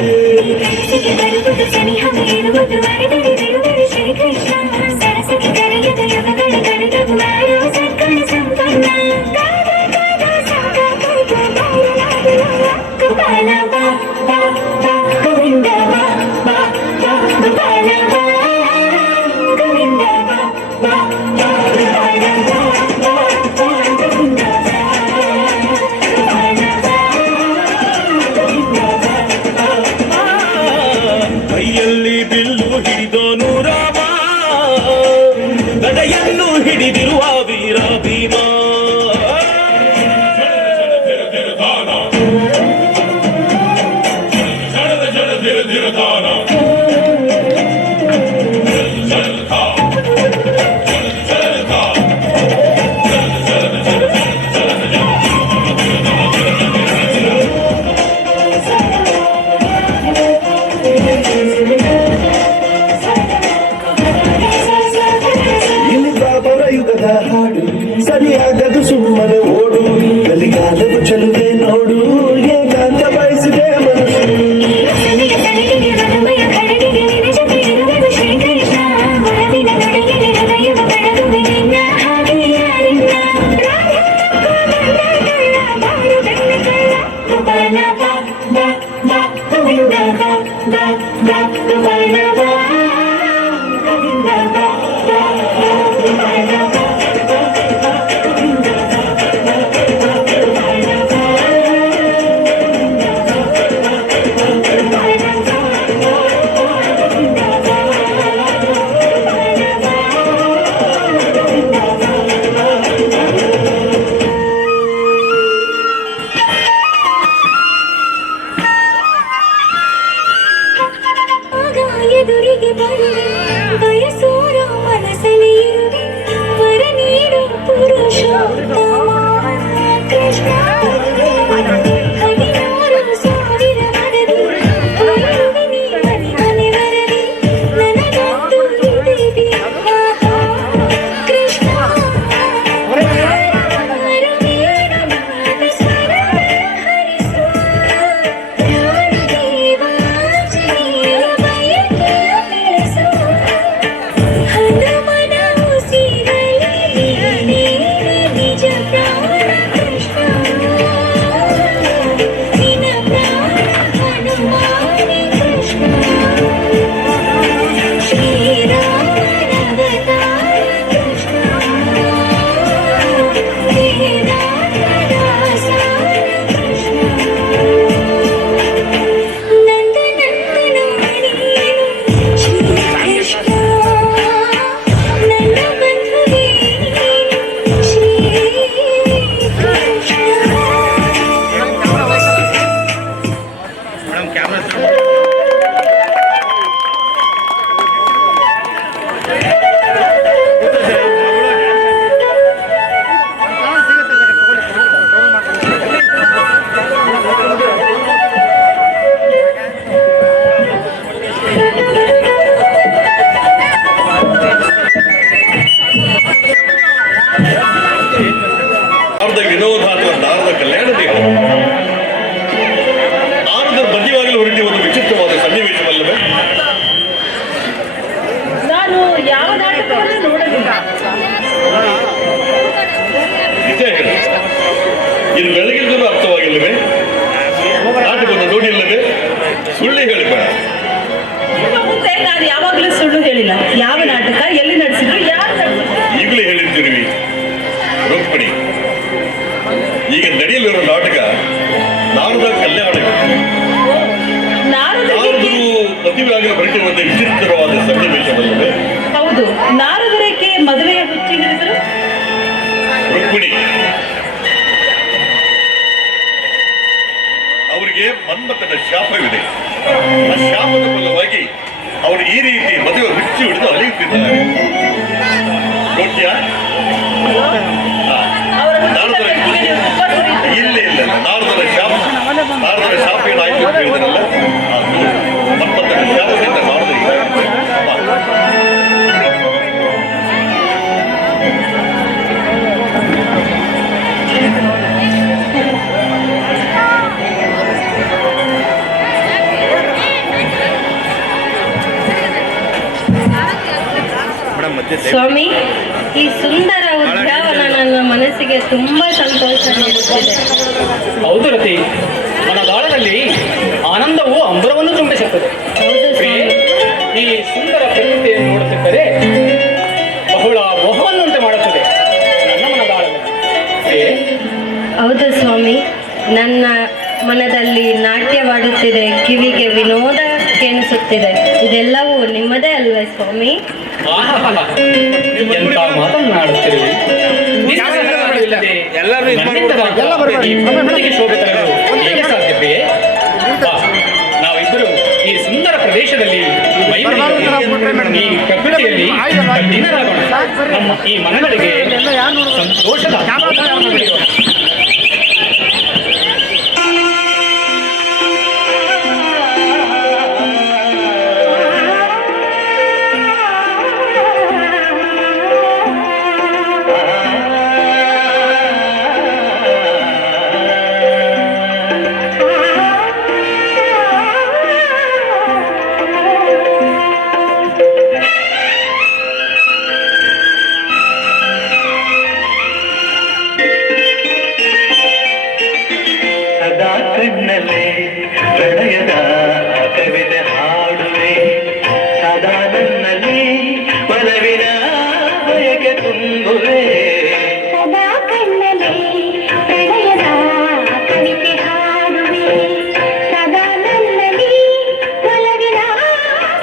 ಕೈಯಲ್ಲಿ ಬಿಲ್ಲು ಹಿಡಿದೋನು ರಾಮ, ಗದೆಯನ್ನು ಹಿಡಿದಿರುವ ವೀರ ಭೀಮ. ಯುಗದ ಹಾಡು ಸರಿಯಾಗದು ಸುಮ್ಮನೆ ಓಡು, ಕಲಿಗಾಲವು ಚಲುವೆ ನೋಡು, ಏಕಾಂತ ಬಯಸಿದೆ ಮನಸ್ಸು. ಎದುರಿಗೆ ಬರುವೆ ಬಯಸೋರ ಮನಸ್ಸಲ್ಲಿ ಇರುವೆ ವರ ನೀಡು ಪುರುಷೋತ್ತಮ ಕೃಷ್ಣ. 16 ಸಾವಿರ ಮನದಿ ಬರುವೆ ನೀ ಮನೆ ಮನೆ ಬರದೆ ನನಗಂತೂ ಇದೆ ವಿವಾಹ ಕೃಷ್ಣ. ವರವೀರ ಮಾನಸರ ಹರಿಸು ಪ್ರಾಣದೇವ ಆಂಜನೇಯ ವಿನೋದ ಅಥವಾ ನಾರದ ಕಲ್ಯಾಣ ದೇಹ ನಾರದರ ಮಧ್ಯವಾಗಲು ಹೊರಟಿ ಒಂದು ವಿಚಿತ್ರವಾದ ಸನ್ನಿವೇಶವಲ್ಲವೇ? ನಾನು ಯಾವ ನಾಟಕವನ್ನು ನೋಡಲಿಲ್ಲ. ನಿಜ ಹೇಳಿ, ಇದು ಬೆಳಗಿನ ಅರ್ಥವಾಗಿಲ್ಲವೇ? ನಾಟಕವನ್ನು ನೋಡಿಲ್ಲವೇ? ಸುಳ್ಳು ಹೇಳಿಬೇಡ. ನಿಮ್ಮ ಮುಂದೆ ನಾನು ಯಾವಾಗಲೂ ಸುಳ್ಳು ಹೇಳಿಲ್ಲ. ಯಾವ ನಾಟಕ ಎಲ್ಲಿ ನಡೆಸಿದ್ರು, ಯಾರು ನಡೆಸಿದ್ರು ಈಗಲೇ ಹೇಳಿರ್ತೀರಿ ರುಕ್ಮಿಣಿ. ಈಗ ನಡೆಯಲಿರೋ ನಾಟಕ ನಾರದ ಕಲ್ಯಾಣ. ನಾರದರು ಮದುವೆಯಾಗಲು ಹೊರಟಿ ಒಂದು ವಿಚಿತ್ರವಾದ ಸನ್ನಿವೇಶವಲ್ಲವೇ? ಹೌದು, ನಾರದರಿಗೆ ಮದುವೆಯ ಹುಚ್ಚಿ ಹಿಡಿದ್ರು. ರುಕ್ಮಿಣಿ, ಮನ್ಮಥನ ಶಾಪವಿದೆ. ಆ ಶಾಪದ ಫಲವಾಗಿ ಅವರು ಈ ರೀತಿ ಮದುವೆ ಹುಚ್ಚು ಹಿಡಿದು ಅಲೆಯುತ್ತಿದ್ದಾರೆ. ಯೋಗ್ಯ ನಾರದರ ಇಲ್ಲ ನಾರದರ ಶಾಪ ಏನಾಯ್ತು ಅಂತ ಹೇಳಿದ್ರಲ್ಲ, ಅದು ಮನ್ಮಥನ ಶಾಪದಿಂದ ನಾರದ ಸ್ವಾಮಿ, ಈ ಸುಂದರ ಉದ್ಯಾನವನ ನನ್ನ ಮನಸ್ಸಿಗೆ ತುಂಬಾ ಸಂತೋಷ ನೀಡುತ್ತಿದೆ. ಹೌದು ರತಿ, ಮನದಾಳದಲ್ಲಿ ಆನಂದವು ಅಂಬರವನ್ನು ತುಂಬಿಸುತ್ತದೆ. ಹೌದು ಸ್ವಾಮಿ. ಈ ಸುಂದರ ಪ್ರಕೃತಿಯನ್ನು ನೋಡುತ್ತಿದ್ದರೆ ಬಹಳ ಮೋಹವನ್ನುಂಟು ಮಾಡುತ್ತದೆ ನನ್ನ ಮನದಾಳದಲ್ಲಿ. ಹೌದು ಸ್ವಾಮಿ, ನನ್ನ ಮನದಲ್ಲಿ ನಾಟ್ಯವಾಡುತ್ತಿದೆ, ಕಿವಿಗೆ ವಿನೋದ ಕೇಳಿಸುತ್ತಿದೆ. ಇದೆಲ್ಲವೂ ನಿಮ್ಮದೇ ಅಲ್ವೇ ಸ್ವಾಮಿ? ಎಂತ ಮಾತನಾಡುತ್ತಿರುವೆ. ಹೇಗೆ ಸಾಧ್ಯವೇ? ನಾವಿಬ್ಬರು ಈ ಸುಂದರ ಪ್ರದೇಶದಲ್ಲಿ ಈ ಪ್ರಕೃತಿಯಲ್ಲಿ ದಿನರಾಗೋಣ. ನಮ್ಮ ಈ ಮನಗಳಿಗೆ ಸಂತೋಷದ ಕಣ್ಣಲ್ಲೇ ಪ್ರಣಯದ ಕವಿತೆ ಹಾಡುವೆ, ಸದಾ ನನ್ನಲ್ಲಿ ಒಲವಿನ ಬಯಕೆ ತುಂಬುವೆ. ಸದಾ ಕಣ್ಣಲ್ಲಿ ಪ್ರಣಯದ ಕವಿತೆ ಹಾಡುವೆ, ಸದಾ ನನ್ನಲ್ಲಿ ಒಲವಿನ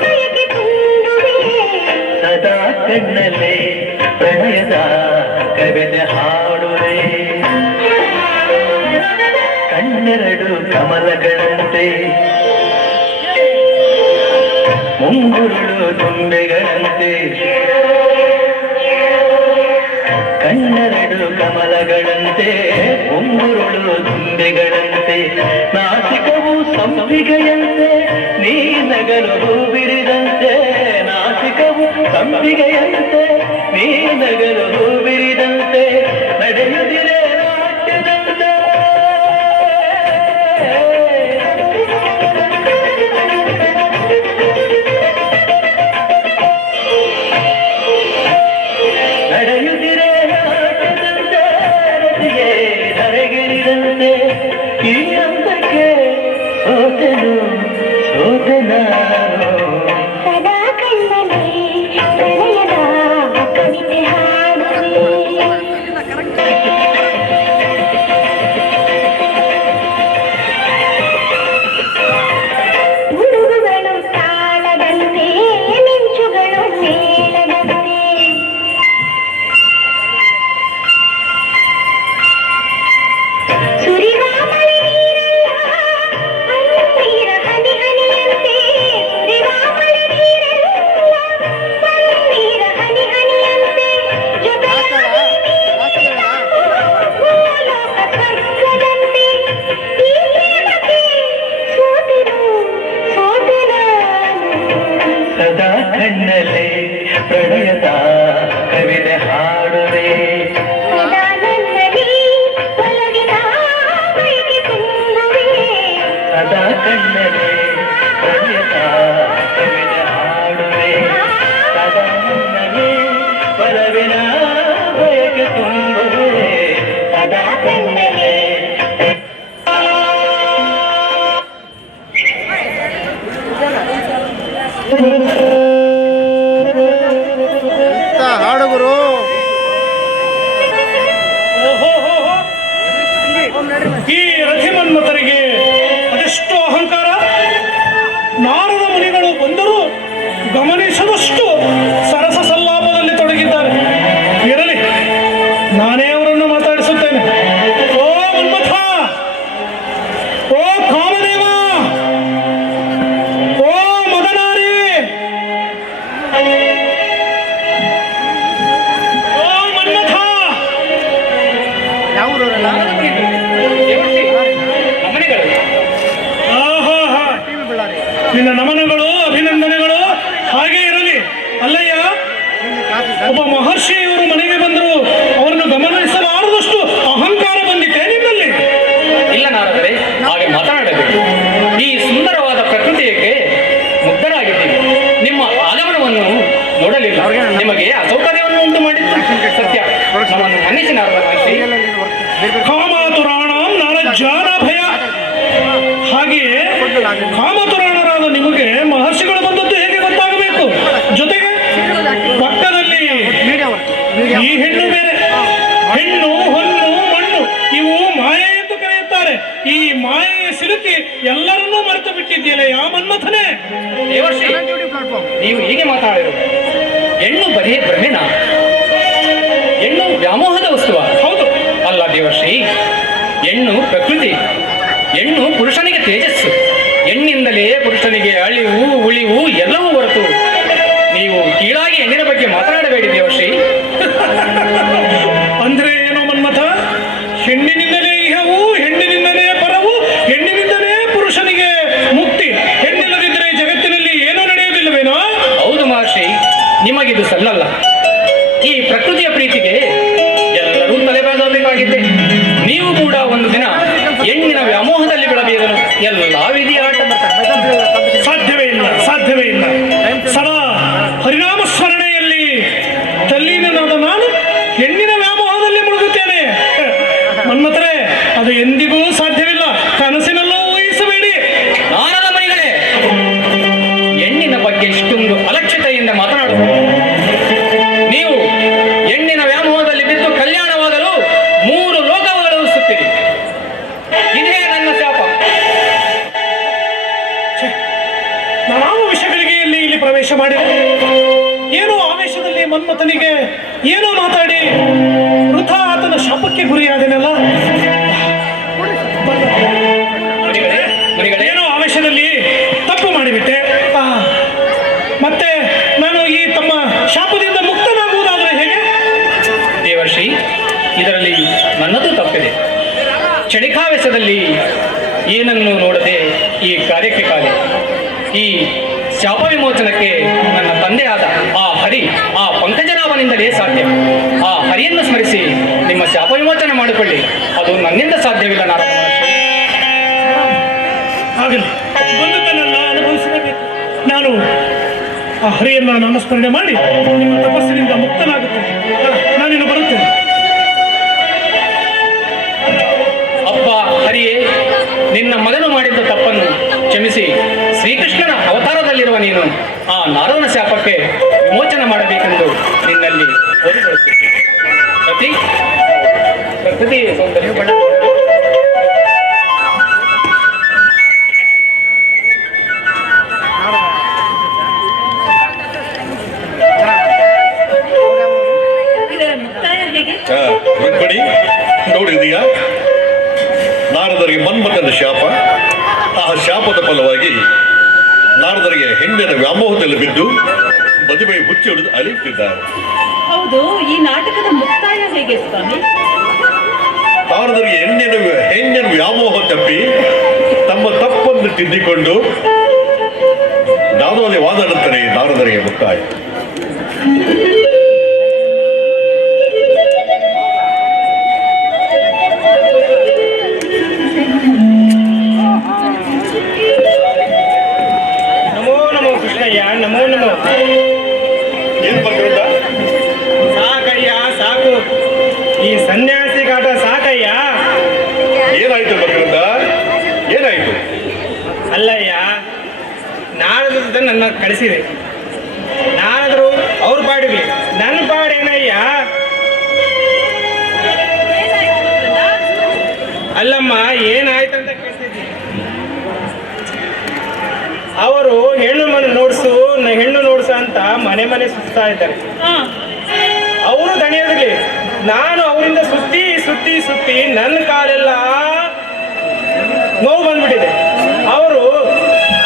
ಬಯಕೆ ತುಂಬುವೆ. ಸದಾ ಕಣ್ಣಲ್ಲೇ ಪ್ರಣಯದ ಕವಿತೆ ಹಾಡುವೆ, ಕಣ್ಣೆರಡು ಕಮಲಗಳಂತೆ, ಮುಂಗುರುಳು ತುಂಬೆಗಳಂತೆ. ಕಣ್ಣೆರಡು ಕಮಲಗಳಂತೆ, ಮುಂಗುರುಳು ತುಂಬೆಗಳಂತೆ. ನಾಸಿಕವು ಸಂಪಿಗೆಯಂತೆ, ನೀ ನಗಲು ಹೂವಿರಿದಂತೆ. ನಾಸಿಕವು ಸಂಪಿಗೆಯಂತೆ, ನೀ ನಗಲು ಹೂವಿರಿದಂತೆ. ನಡೆಯುತ್ತಿರೆ ನಾಟ್ಯದಂತೆ, ನಡೆಯುತ್ತಿರೆ ನಾಟ್ಯದಂತೆ. ರತಿಗೆ ಧರೆಗಿಳಿದಂತೆ, ಈ ಹಂತಕ್ಕೆ ಸೋತೆನು ಸೋತೆ ನಾನು. ಸದಾ ಕಣ್ಣಲ್ಲಿ ಪ್ರಣಯದ ಕವಿತೆ ಹಾಡುವೆ. ಗುಡುಗುಗಳು ತಾಳದಂತೆ, ಮಿಂಚುಗಳು ಮೇಳದಂತೆ. ಸುರಿವ ಮಳೆ ನೀರೆಲ್ಲ ಪನ್ನೀರ ಹನಿ ಹನಿಯಂತೆ. ಸುರಿವ ಮಳೆ ನೀರೆಲ್ಲ ಪನ್ನೀರ ಹನಿ ಹನಿಯಂತೆ. ಜೊತೆಯಾಗಿ ಭೂಲೋಕ ಸ್ವರ್ಗದಂತೆ. ಈ ಹೇಳಕ್ಕೆ ಸೋತೆನು ಸೋತೆ ನಾನು. ಸದಾ ಕಣ್ಣಲ್ಲೇ ಪ್ರಣಯದ ಕವಿತೆ ಹಾಡುವೆ, ಸದಾ ನನ್ನಲ್ಲಿ ಒಲವಿನ ಬಯಕೆ ತುಂಬುವೆ. ಸದಾ ಕಣ್ಣಲ್ಲೇ ಪ್ರಣಯದ ಕವಿತೆ ಹಾಡುವೆ. ಸದಾ ನನ್ನಲ್ಲಿ ಒಲವಿನ ಬಯಕೆ ತುಂಬುವೆ. ಸದಾ ಕಣ್ಣಲ್ಲೇ ಹಾಡುಗರು ಈ ರಥಿಮನ್ಮಥರಿಗೆ ಅದೆಷ್ಟು ಅಹಂಕಾರ. ನಾರದ ಮುನಿಗಳು ಬಂದರೂ ಗಮನಿಸದಷ್ಟು ಸರಸ ಸಲ್ಲಾಪದಲ್ಲಿ ತೊಡಗಿದ್ದಾರೆ. ಇರಲಿ, ನಾನೇ ಅವರನ್ನು ಮಾತಾಡಿಸುತ್ತೇನೆ. ಓ ಮನ್ಮಥ, ಓ ಕಾಮದೇವ, ಯಾವ ಊರವರೆಲ್ಲ? ನಮನೆಗಳು. ಆಹಾ ಟಿವಿ ಬಳ್ಳಾರಿ. ನಿನ್ನ ನಮನಗಳು, ಅಭಿನಂದನೆಗಳು ಹಾಗೆ ಇರಲಿ. ಅಲ್ಲಯ್ಯ, ನಿನ್ನೆ ಕಾಫಿ ಒಬ್ಬ ಮಹರ್ಷಿಯವರು ಮನೆಗೆ ಬಂದರು, ಅವರನ್ನು ಗಮನಿಸಲಾರದಷ್ಟು ಅಹಂಕಾರ ಬಂದಿದೆ ನಿನ್ನಲ್ಲಿ. ಇಲ್ಲ ನಾರದರೆ, ಹಾಗೆ ಮಾತನಾಡಬೇಕು. ಈ ಸುಂದರವಾದ ಪ್ರಕೃತಿಯಕ್ಕೆ ಮುಗ್ಧರಾಗಿದ್ದೀವಿ. ನಿಮ್ಮ ಆಗಮನವನ್ನು ನೋಡಲಿಲ್ಲ, ನಿಮಗೆ ಅಸೌಕರ್ಯವನ್ನು ಉಂಟು ಮಾಡಿದ್ದು ಸತ್ಯ. ನಮ್ಮನ್ನು ಮನ್ನಿಸಿ ನಾರದ ಮಹರ್ಷಿ. ಕಾಮಾತುರಾಣಂ ನಾರಜಾನ ಭಯ. ಹಾಗೆಯೇ ಕಾಮತುರಾಣರಾದ ನಿಮಗೆ ಮಹರ್ಷಿಗಳು ಬಂದದ್ದು ಹೇಗೆ ಗೊತ್ತಾಗಬೇಕು? ಜೊತೆಗೆ ಪಕ್ಕದಲ್ಲಿ ಮೀಡಿಯಾ ವರ್ಕ್. ಮೀಡಿಯಾ ಈ ಹೆಣ್ಣು ಬೇರೆ. ಹೆಣ್ಣು, ಹೊನ್ನು, ಮಣ್ಣು ಇವು ಮಾಯೆ ಎಂದು ಕರೆಯುತ್ತಾರೆ. ಈ ಮಾಯೆಯ ಸಿಲುಕಿ ಎಲ್ಲರನ್ನೂ ಮರೆತು ಬಿಟ್ಟಿದ್ದೀಯಲ್ಲ ಯಾವ ಮನ್ಮಥನೇ? ದೇವರ್ಷಿ, ಪ್ಲಾಟ್ಫಾರ್ಮ್. ನೀವು ಹೀಗೆ ಮಾತನಾಡಿರೋದು. ಹೆಣ್ಣು ಬರೀ ಭ್ರಮೆನ? ಹೆಣ್ಣು ವ್ಯಾಮೋಹದ ವಸ್ತುವ? ಹೌದು. ಅಲ್ಲ ದೇವರ್ಷಿ, ಹೆಣ್ಣು ಪ್ರಕೃತಿ. ಹೆಣ್ಣು ಪುರುಷನಿಗೆ ತೇಜಸ್ಸು. ಹೆಣ್ಣಿಂದಲೇ ಪುರುಷನಿಗೆ ಅಳಿವು ಉಳಿವು ಎಲ್ಲವೂ ಹೊರತು ನೀವು ಕೀಳಾಗಿ ಹೆಣ್ಣಿನ ಬಗ್ಗೆ ಮಾತನಾಡಬೇಡಿ ದೇವರ್ಷಿ. ಅಂದ್ರೆ ಏನು ಮನ್ಮಥ? ಹೆಣ್ಣಿನಿಂದಲೇ ಇಹವು, ಹೆಣ್ಣಿನಿಂದಲೇ ಪರವು, ಹೆಣ್ಣಿನಿಂದಲೇ ಪುರುಷನಿಗೆ ಮುಕ್ತಿ. ಹೆಣ್ಣಿಲ್ಲದಿದ್ದರೆ ಜಗತ್ತಿನಲ್ಲಿ ಏನೂ ನಡೆಯುವುದಿಲ್ಲವೇನೋ? ಹೌದು ಮಹರ್ಷಿ, ನಿಮಗಿದು ಸಲ್ಲಲ್ಲ. ಈ ಪ್ರಕೃತಿಯ ಪ್ರೀತಿಗೆ ಎಲ್ಲರೂ ತಲೆಬಾಗಬೇಕಾಗಿದೆ. ನೀವು ಕೂಡ ಒಂದು ದಿನ ಹೆಣ್ಣಿನ ವ್ಯಾಮೋಹದಲ್ಲಿ ಬೀಳಬೇಕನು. ಎಲ್ಲ ವಿಧಿಯಾಟ. ಸಾಧ್ಯವೇ ಇಲ್ಲ, ಸಾಧ್ಯವೇ ಇಲ್ಲ. ಸದಾ ಹರಿನಾಮ ಸ್ಮರಣೆಯಲ್ಲಿ ತಲ್ಲೀನನಾದ ನಾನು ಹೆಣ್ಣಿನ ವ್ಯಾಮೋಹದಲ್ಲಿ ಮುಳುಗುತ್ತೇನೆ. ಮನ್ಮಥರೇ, ಅದು ಎಂದಿಗೂ ಸಾಧ್ಯವಿಲ್ಲ. ಕನಸಿನಲ್ಲೂ ಊಹಿಸಬೇಡಿ. ನಾರದ ಮಣಿಗಳೇ, ಹೆಣ್ಣಿನ ಬಗ್ಗೆ ಇಷ್ಟೊಂದು ಅಲಕ್ಷತೆಯಿಂದ ಮಾತನಾಡುವುದು. ನೀವು ಹೆಣ್ಣಿನ ವ್ಯಾಮೋಹದಲ್ಲಿ ಬಿದ್ದು ಕಲ್ಯಾಣವಾಗಲು 3 ಲೋಕಗಳು ಸುತ್ತಿರಿ. ಇದೇ ನನ್ನ ಶಾಪ. ನಾವು ವಿಷಯಗಳಿಗೆ ಇಲ್ಲಿ ಪ್ರವೇಶ ಮಾಡಿದೆ. ಏನೋ ಆವೇಶದಲ್ಲಿ ಮನ್ಮಥನಿಗೆ ಏನೋ ಮಾತಾಡಿ ವೃಥಾ ಆತನ ಶಾಪಕ್ಕೆ ಗುರಿಯಾದೆನಲ್ಲ. ಮಣಿಗಳೇ, ಮಣಿಗಳೇ, ಏನೋ ಆವೇಶದಲ್ಲಿ ತಪ್ಪು ಮಾಡಿಬಿಟ್ಟೆ. ಮತ್ತೆ ನಾನು ಈ ತಮ್ಮ ಶಾಪದಿಂದ ಮುಕ್ತನಾಗುವುದಾದರೆ ಹೇಗೆ? ದೇವರ್ಷಿ, ಇದರಲ್ಲಿ ನನ್ನದು ತಪ್ಪಿದೆ. ಕ್ಷಣಿಕಾವೇಶದಲ್ಲಿ ಏನನ್ನು ನೋಡದೆ ಈ ಕಾರ್ಯಕ್ಕೆ ಕಾಲಿ. ಈ ಶಾಪ ವಿಮೋಚನಕ್ಕೆ ನನ್ನ ತಂದೆಯಾದ ಆ ಹರಿ, ಆ ಪಂಕಜನಾಭನಿಂದಲೇ ಸಾಧ್ಯ. ಆ ಹರಿಯನ್ನು ಸ್ಮರಿಸಿ ನಿಮ್ಮ ಶಾಪ ವಿಮೋಚನೆ ಮಾಡಿಕೊಳ್ಳಿ. ಅದು ನನ್ನಿಂದ ಸಾಧ್ಯವಿಲ್ಲ ನಾರದ ಮಹರ್ಷಿ. ಆಗಲಿ, ಬಂದದ್ದನ್ನೆಲ್ಲ ಅನುಭವಿಸಲೇಬೇಕು. ನಾನು ಆ ಹರಿಯನ್ನು ನಾಮಸ್ಮರಣೆ ಮಾಡಿ ನಿಮ್ಮ ತಪಸ್ಸಿನಿಂದ ಮುಕ್ತನಾಗುತ್ತೇನೆ. ನಾನಿನ್ನು ಬರುತ್ತೇನೆ. ಅಪ್ಪ ಹರಿಯೇ, ನಿನ್ನ ಮಗನು ಮಾಡಿದ್ದ ತಪ್ಪನ್ನು ಕ್ಷಮಿಸಿ ಶ್ರೀಕೃಷ್ಣನ ಅವತಾರದಲ್ಲಿರುವ ನೀನು ಆ ನಾರದನ ಶಾಪಕ್ಕೆ ವಿಮೋಚನೆ ಮಾಡಬೇಕೆಂದು ನಿನ್ನಲ್ಲಿ ಕೋರಿಕೊಳ್ಳುತ್ತೇನೆ. ಪ್ರಕೃತಿ ಸೌಂದರ್ಯ ಇದರ ಮುಕ್ತಾಯ ಹೇಗೆ? ರುಕ್ಮಿಣಿ, ನೋಡಿದೀಯಾ? ನಾರದರಿಗೆ ಮನ್ಮಥನ ಶಾಪ. ಆ ಶಾಪದ ಫಲವಾಗಿ ನಾರದರಿಗೆ ಹೆಣ್ಣಿನ ವ್ಯಾಮೋಹದಲ್ಲಿ ಬಿದ್ದು ಮದುವೆ ಹುಚ್ಚಿ ಹಿಡಿದು ಅಲಿಯುತ್ತಿದ್ದಾರೆ. ಹೌದು, ಈ ನಾಟಕದ ಮುಕ್ತಾಯ ಹೇಗೆ ಸ್ವಾಮಿ? ನಾರದರಿಗೆ ಹೆಣ್ಣಿನ ವ್ಯಾಮೋಹ ತಪ್ಪಿ ತಮ್ಮ ತಪ್ಪನ್ನು ತಿದ್ದಿಕೊಂಡು ನಾರದರಿಗೆ ವಾದ ನಂತರ ನಾರದರಿಗೆ ಮುಕ್ತಾಯ. ನಮೋ ನಮೋ ಕೃಷ್ಣಯ್ಯ, ನಮೋ ನಮೋ. ಏನ್ ಬರ್ತಿರೋದ? ಸಾಕಯ್ಯ ಸಾಕು, ಈ ಸನ್ಯಾಸಿ ಕಾಟ ಸಾಕಯ್ಯ. ಏನಾಯ್ತು ಬರ್ತಿರೋದ? ಏನಾಯ್ತು? ಅಲ್ಲಯ್ಯ, ನಾರದ್ರ ನನ್ನ ಕಳಿಸಿದೆ. ನಾರದರು ಅವ್ರ ಪಾಡಿರ್ಲಿ, ನನ್ನ ಪಾಡೇನಯ್ಯ? ಅಲ್ಲಮ್ಮ, ಏನಾಯ್ತಂತ ಕೇಳ್ತಿದ್ದಿ? ಅವರು ಹೆಣ್ಣು ನೋಡ್ಸು ಅಂತ ಮನೆ ಸುತ್ತಾ ಇದ್ದಾರೆ. ಅವರು ದಣಿಯೋದಿರ್ಲಿ, ನಾನು ಅವರಿಂದ ಸುತ್ತಿ ನನ್ನ ಕಾಲೆಲ್ಲ ನೋವು ಬಂದ್ಬಿಟ್ಟಿದೆ. ಅವರು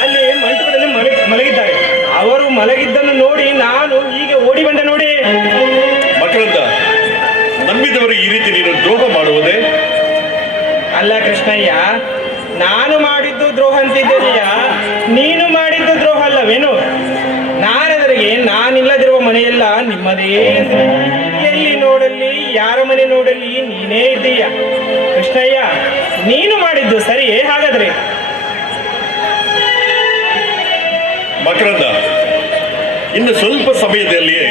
ಅಲ್ಲಿ ಮಂಟಪದಲ್ಲಿ ಮಲಗಿದ್ದಾರೆ. ಅವರು ಮಲಗಿದ್ದನ್ನು ನೋಡಿ ನಾನು ಹೀಗೆ ಓಡಿ ಬಂದೆ ನೋಡಿ. ಮಕ್ಕಳಂದ ನಂಬಿದವರಿಗೆ ಈ ರೀತಿ ನೀನು ದ್ರೋಹ ಮಾಡುವುದೇ ಅಲ್ಲ ಕೃಷ್ಣಯ್ಯ, ನಾನು ಮಾಡಿದ್ದು ದ್ರೋಹ ಅಂತಿದ್ದೀಯ, ನೀನು ಮಾಡಿದ್ದು ದ್ರೋಹ ಅಲ್ಲವೇನು? ನಾರದರಿಗೆ ನಾನಿಲ್ಲದಿರುವ ಮನೆಯೆಲ್ಲ ನಿಮ್ಮದೇ. ಎಲ್ಲಿ ನೋಡಲಿ, ಯಾರ ಮನೆ ನೋಡಲಿ ನೀನೇ ಇದ್ದೀಯ. ಕೃಷ್ಣಯ್ಯ, ನೀನು ಮಾಡಿದ್ದು ಸರಿಯೇ ಹಾಗಾದ್ರೆ? ಮಕರಂದ, ಇನ್ನು ಸ್ವಲ್ಪ ಸಮಯದಲ್ಲಿಯೇ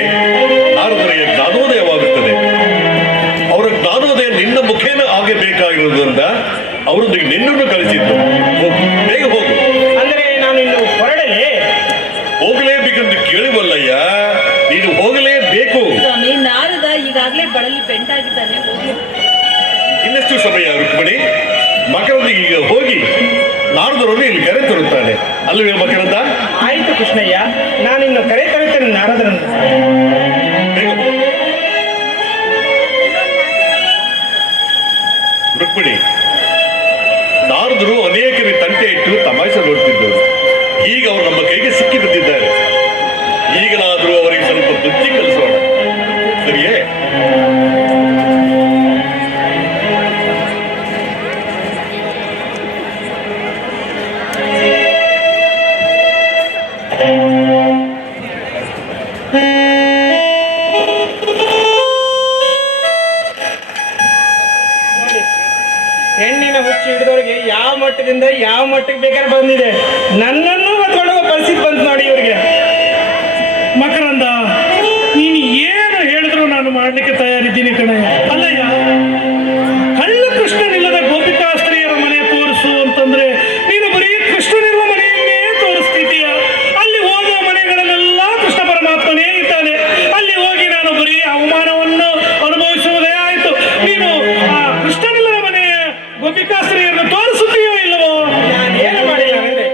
ನಾರದರಿಗೆ ಜ್ಞಾನೋದಯವಾಗುತ್ತದೆ. ಅವರ ಜ್ಞಾನೋದಯ ನಿನ್ನ ಮುಖೇನ ಆಗಬೇಕಾಗಿರುವುದರಿಂದ ಅವರೊಂದಿಗೆ ನಿನ್ನನ್ನು ಕಳಿಸಿದ್ದು. ಹೋಗು, ಬೇಗ ಹೋಗು. ಅಂದರೆ ನಾನು ಇನ್ನು ಹೊರಡಲೇ? ಹೋಗಲೇಬೇಕೆಂದು ಕೇಳುವಲ್ಲಯ್ಯ, ನೀನು ಹೋಗಲೇಬೇಕು. ಸ್ವಾಮಿ, ನಾರದ ಈಗಾಗಲೇ ಬಳಲಿ ಬೆಂಟಾಗಿದ್ದಾನೆ. ಹೋಗಿ. ಇನ್ನೆಷ್ಟು ಸಮಯ ರುಕ್ಮಿಣಿ? ಮಕರಂದ ಈಗ ಹೋಗಿ ನಾರದರನ್ನು ಇಲ್ಲಿ ಕರೆ ತರುತ್ತಾನೆ, ಅಲ್ಲವೇ ಮಕರಂದ? ಆಯಿತು ಕೃಷ್ಣಯ್ಯ, ನಾನಿನ್ನು ಕರೆ ತರುತ್ತೇನೆ ನಾರದರನ್ನು. ಬೇಗ ಹೋಗು. ರುಕ್ಮಿಣಿ, ನಾರದರು ಅನೇಕರಿಗೆ ತಂಟೆ ಇಟ್ಟು ತಮಾಷೆ ನೋಡ್ತಿದ್ದರು. ಈಗ ಅವರು ನಮ್ಮ ಕೈಗೆ ಸಿಕ್ಕಿ ಬಿದ್ದಿದ್ದಾರೆ. ಈಗಲಾದರೂ ಅವರಿಗೆ ಸ್ವಲ್ಪ ಬುದ್ಧಿ ಕಲಿಸೋಣ, ಸರಿಯೇ? ನೋಡಿ, ಹೆಣ್ಣಿನ ಹುಚ್ಚು ಹಿಡಿದವರಿಗೆ ಯಾವ ಮಟ್ಟದಿಂದ ಯಾವ ಮಟ್ಟಕ್ಕೆ ಬೇಕಾದ್ರೆ ಬಂದಿದೆ. ನನ್ನನ್ನು ಹೊತ್ಕೊಂಡು ಹೋಗೋ ಪರಿಸ್ಥಿತಿ ಬಂತು ನೋಡಿ ಇವ್ರಿಗೆ. ಮಕರಂದ, ನೀನು ಏನು ಹೇಳಿದ್ರು ನಾನು ಮಾಡ್ಲಿಕ್ಕೆ ತಯಾರಿದ್ದೀನಿ ಕಣಯ್ಯ. ಅಲ್ಲಯ್ಯ, ಕಳ್ಳ ಕೃಷ್ಣನಿಲ್ಲದ ಗೋಪಿಕಾಸ್ತ್ರೀಯರ ಮನೆ ತೋರಿಸು ಅಂತಂದ್ರೆ ನೀನು ಬರೀ ಕೃಷ್ಣನಿರುವ ಮನೆಯನ್ನೇ ತೋರಿಸ್ತಿದ್ದೀಯ. ಅಲ್ಲಿ ಹೋದ ಮನೆಗಳಲ್ಲೆಲ್ಲ ಕೃಷ್ಣ ಪರಮಾತ್ಮನೇ ಇದ್ದಾನೆ. ಅಲ್ಲಿ ಹೋಗಿ ನಾನು ಬರೀ ಅವಮಾನವನ್ನು ಅನುಭವಿಸುವುದೇ ಆಯ್ತು. ನೀನು ಆ ಕೃಷ್ಣನಿಲ್ಲದ ಮನೆಯ ಗೋಪಿಕಾಸ್ತ್ರೀಯರನ್ನು ತೋರಿಸುತ್ತೀಯೋ ಇಲ್ಲವೋ? ನಾನೇನು ಮಾಡಿಲ್ಲ ಅಂದ್ರೆ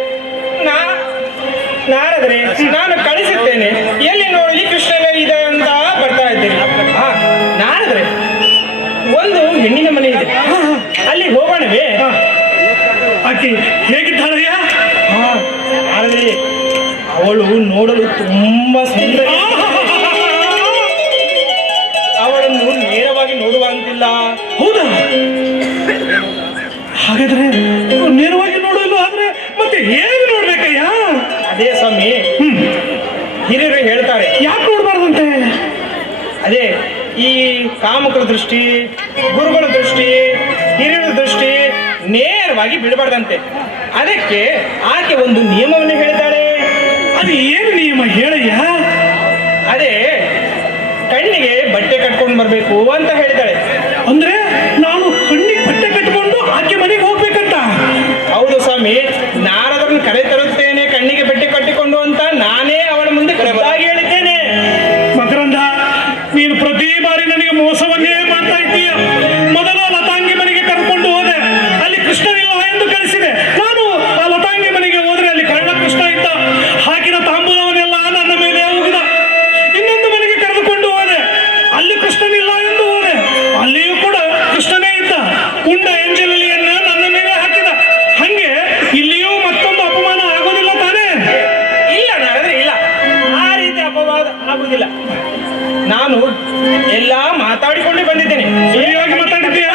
ನಾರದ್ರೆ ನಾನು ಕಳಿಸುತ್ತೇನೆ. ಎಲ್ಲಿ ನೋಡಲಿ ಕೃಷ್ಣನ ಇದೆ ಅಂತ ಬರ್ತಾ ಇದ್ದೇನೆ. ಹಾ, ನಾರದ್ರೆ ಒಂದು ಹೆಣ್ಣಿನ ಮನೆ ಇದೆ, ಅಲ್ಲಿ ಹೋಗೋಣವೇ? ಆಕೆ ಹೇಗಿದ್ದಾಳಯ್ಯ? ಹಾ, ನಾರದ್ರೆ ಅವಳು ನೋಡಲು ತುಂಬಾ ಸುಂದರ. ಅವಳನ್ನು ನೇರವಾಗಿ ನೋಡುವಂತಿಲ್ಲ. ಹೌದಾ? ಹಾಗಾದ್ರೆ ನೇರವಾಗಿ ನೋಡಲು ಆದ್ರೆ ಮತ್ತೆ ಹೇಗೆ ನೋಡ್ಬೇಕಯ್ಯ? ಅದೇ ಸ್ವಾಮಿ, ಹಿರಿಯರು ಹೇಳ್ತಾರೆ. ಯಾಕೆ ನೋಡ್ಬಾರ್ದಂತೆ? ಅದೇ ಈ ಕಾಮಕರ ದೃಷ್ಟಿ, ಗುರುಗಳ ದೃಷ್ಟಿ, ಹಿರಿಯರ ದೃಷ್ಟಿ ನೇರವಾಗಿ ಬಿಡಬಾರ್ದಂತೆ. ಅದಕ್ಕೆ ಆಕೆ ಒಂದು ನಿಯಮವನ್ನು ಹೇಳಿದ್ದಾಳೆ. ಅದು ಏನು ನಿಯಮ ಹೇಳಯ್ಯ? ಅದೇ ಕಣ್ಣಿಗೆ ಬಟ್ಟೆ ಕಟ್ಕೊಂಡು ಬರ್ಬೇಕು ಅಂತ ಹೇಳಿದ್ದಾಳೆ. ಅಂದ್ರೆ ನಾನು ಕಣ್ಣಿಗೆ ಬಟ್ಟೆ ಕಟ್ಕೊಂಡು ಆಕೆ ಮನೆಗೆ ಹೋಗ್ಬೇಕಂತ? ಹೌದು ಸ್ವಾಮಿ, ನಾರದರನ್ನು ಕರೆ ತರುತ್ತೇನೆ ಕಣ್ಣಿಗೆ ಬಟ್ಟೆ ಕಟ್ಟಿಕೊಂಡು ಅಂತ ನಾನೇ ಅವಳ ಮುಂದೆ ಖುದ್ದಾಗಿ ಹೇಳಿದ್ದೇನೆ. ಮಕರಂದ, ನೀನು ಪ್ರತಿ ಬಾರಿ ನನಗೆ ಮೋಸವನ್ನೇ ಮಾಡ್ತಾ ಇದ್ದೀಯ. ಮೊದಲು ಲತಾಂಗಿ ಮನೆಗೆ ಕರ್ಕೊಂಡು ಹೋದೆ, ಅಲ್ಲಿ ಕೃಷ್ಣನಿಲ್ಲ ಎಂದು ಕಳಿಸಿದೆ. ನಾನು ಆ ಲತಾಂಗಿ ಮನೆಗೆ ಹೋದ್ರೆ ಅಲ್ಲಿ ಕಳ್ಳ ಕೃಷ್ಣ ಇದ್ದ. ಹಾಕಿದ ತಾಂಬೂಲವನ್ನೆಲ್ಲ ನನ್ನ ಮೇಲೆ ಹೋಗಿದ. ಇನ್ನೊಂದು ಮನೆಗೆ ಕರೆದುಕೊಂಡು ಹೋದೆ, ಅಲ್ಲಿ ಕೃಷ್ಣನಿಲ್ಲ ಎಂದು ಹೋದೆ, ಅಲ್ಲಿಯೂ ಕೂಡ ಕೃಷ್ಣನೇ ಇದ್ದ. ಉಂಡ ಎಂಜಲಿಯನ್ನ ನನ್ನ ಮೇಲೆ ಹಾಕಿದ. ಹಂಗೆ ಇಲ್ಲಿಯೂ ಮತ್ತೊಂದು ಅಪಮಾನ ಆಗೋದಿಲ್ಲ ತಾನೇ? ಇಲ್ಲ ನಾರದ್ರೆ, ಇಲ್ಲ, ಆ ರೀತಿ ಅಪವಾದ ಆಗುದಿಲ್ಲ. ನಾನು ಎಲ್ಲ ಮಾತಾಡಿಕೊಂಡು ಬಂದಿದ್ದೇನೆ. ಸರಿಯಾಗಿ ಮಾತಾಡಿದ್ದೀಯಾ?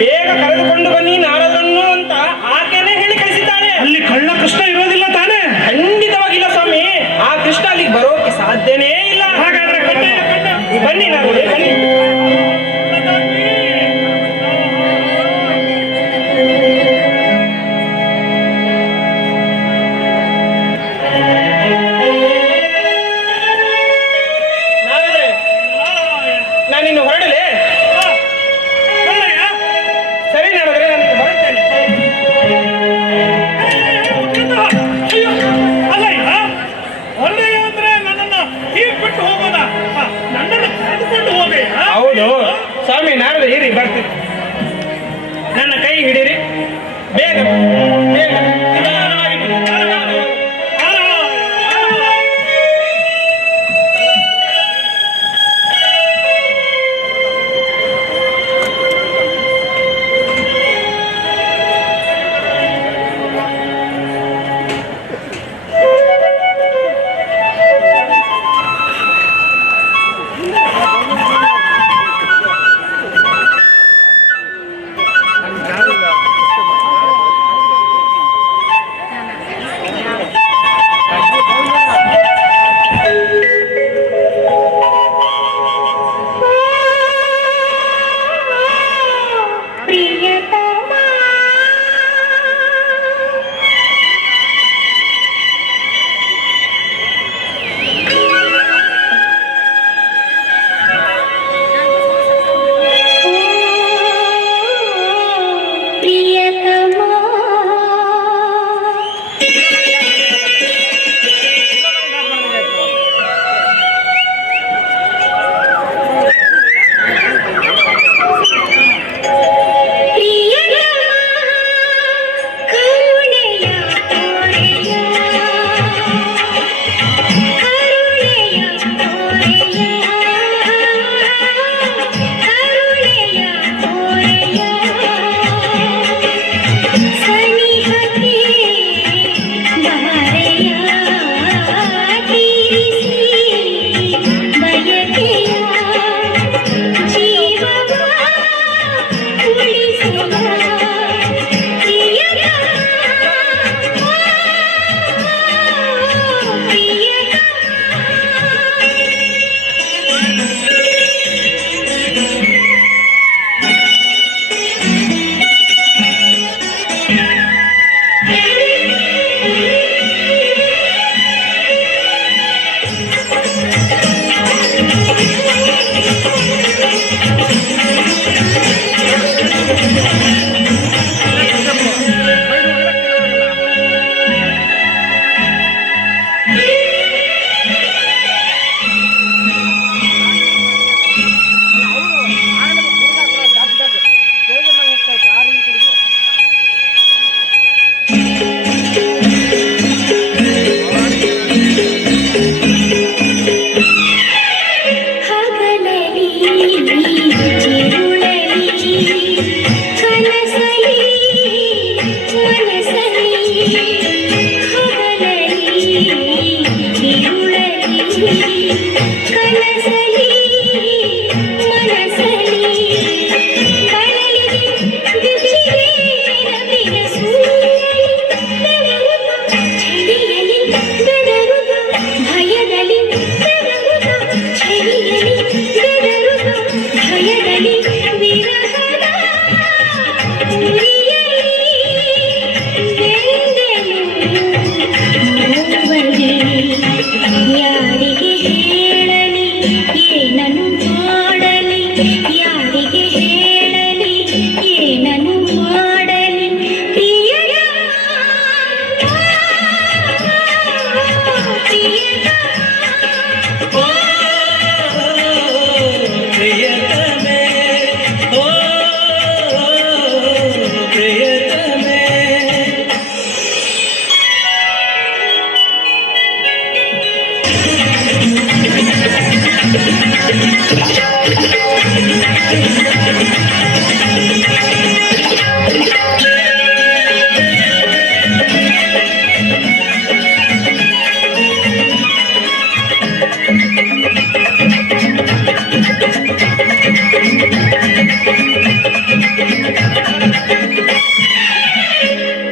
ಬೇಗ ಕರೆದುಕೊಂಡು ಬನ್ನಿ ನಾರದರನ್ನು ಅಂತ ಆಕೆನೇ ಹೇಳಿ ಕಳಿಸಿದ್ದಾಳೆ. ಅಲ್ಲಿ ಕಳ್ಳ ಕೃಷ್ಣ ಇರೋದಿಲ್ಲ ತಾನೇ? ಖಂಡಿತವಾಗಿಲ್ಲ ಸ್ವಾಮಿ, ಆ ಕೃಷ್ಣ ಅಲ್ಲಿಗೆ ಬರೋಕೆ ಸಾಧ್ಯನೇ ಇಲ್ಲ. ಹಾಗಾದ್ರೆ ಬನ್ನಿ ನಾರದ್ರೆ, ಬನ್ನಿ. ನಾರದ್ರೆ, ನಾನಿನ್ನು ಹೊರಡಲೇ? ಕಳ್ಳಯ್ಯ? ಸರಿ ನಾರದ್ರೆ. ಪ್ರಿಯತಮ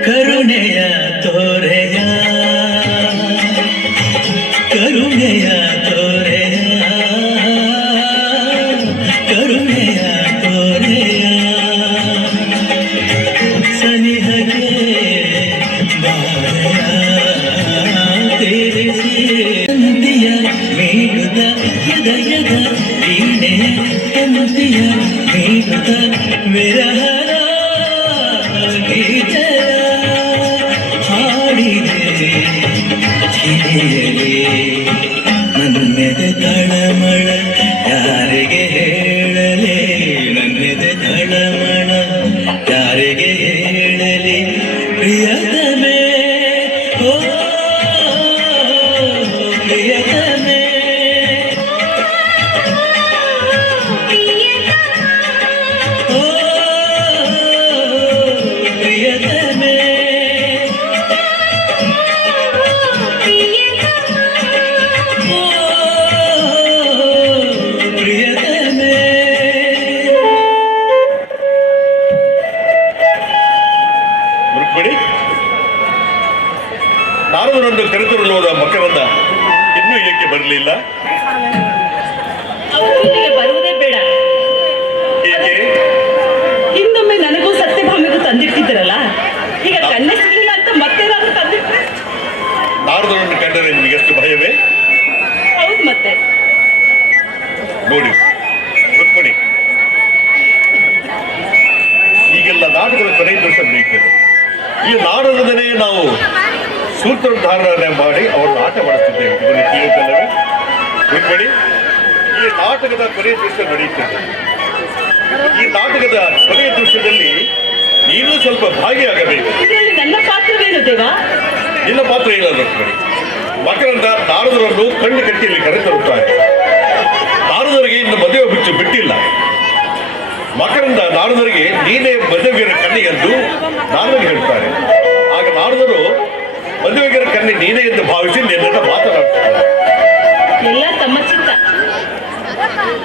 ಕರುಣೆಯ ತೋರೆಯ ಕರುಣೆಯ ತೋರೆಯ ಕರುಣೆಯ ತೋರೆಯ ಸನಿಹಗೆ ಬಾರೆಯ ತೀರಿಸಿ ತಂತಿಯ ಮೇಡುದ ಯದ ಯದ ವೀಣೆಯ ತಂತಿಯ ಮೇಡುದ ವಿರಹದ ಗೀತೆಯ ಹಾಡಿದೆ ಕಿರಿಯಲಿ ನನ್ನೆದೆ ತಳಮಳ ಯಾರಿಗೆ ಹೇಳಲಿ ನನ್ನೆದೆ ತಳಮಳ ಯಾರಿಗೆ ಹೇಳಲಿ ಪ್ರಿಯತಮೇ ಓ ಪ್ರಿಯತಮೇ ಓ ಪ್ರಿಯತಮೇ ಪ್ರಿಯತಮೇ ರುಕ್ಮಿಣಿ, ನಾರದನನ್ನು ಕರೆತರಲೋದ ಮಕರಂದ ಇನ್ನೂ ಏಕೆ ಬರಲಿಲ್ಲ? ಅವರು ಇಲ್ಲಿಗೆ ಬರುವುದೇ ಬೇಡ. ಏಕೆ? ಹಿಂದೊಮ್ಮೆ ನನ್ನ ಕಂಡರೆ ನಿಮಗೆಷ್ಟು ಭಯವೇ? ಹೌದು ಮತ್ತೆ. ನೋಡಿ ರುಕ್ಮಿಣಿ, ಈಗೆಲ್ಲ ನಾಟಕದ ಕೊನೆಯ ದೃಶ್ಯ ನಡೆಯುತ್ತದೆ. ಈ ನಾಟಕದಲ್ಲೇ ನಾವು ಸೂತ್ರಧಾರನೆ ಮಾಡಿ ಅವರನ್ನು ಆಟ ಮಾಡಿಸ್ತಿದ್ದೇವೆ. ಇದನ್ನು ತಿಳಿಯುತ್ತಲ್ಲವೇ ರುಕ್ಮಿಣಿ? ಈ ನಾಟಕದ ಕೊನೆಯ ದೃಶ್ಯ ನಡೆಯುತ್ತದೆ. ಈ ನಾಟಕದ ಕೊನೆಯ ದೃಶ್ಯದಲ್ಲಿ ನೀನು ಸ್ವಲ್ಪ ಭಾಗಿಯಾಗಬೇಕು. ಇದರಲ್ಲಿ ನನ್ನ ಪಾತ್ರವೇನು ದೇವ? ನಿನ್ನ ಪಾತ್ರ ಇಲ್ಲ ರುಕ್ಮಿಣಿ. ಮಕರಂದ ನಾರದರನ್ನು ಕಣ್ಣು ಕಟ್ಟಿಯಲ್ಲಿ ಕರೆತರುತ್ತಾರೆ. ನಾರದರಿಗೆ ಇನ್ನು ಮದುವೆ ಬಿಟ್ಟಿಲ್ಲ. ಮಕರಂದ ನಾರದರಿಗೆ ನೀನೇ ಮದುವೆಗಿರ ಕಣ್ಣಿಗೆಂದು ನಾರದರಿಗೆ ಹೇಳ್ತಾರೆ. ಆಗ ನಾರದರು ಮದುವೆಗಿರ ಕಣ್ಣಿ ನೀನೇ ಎಂದು ಭಾವಿಸಿ ನಿನ್ನ ಮಾತನಾಡುತ್ತಾರೆ. ಎಲ್ಲ ತಮ್ಮ ಚಿತ್ತ.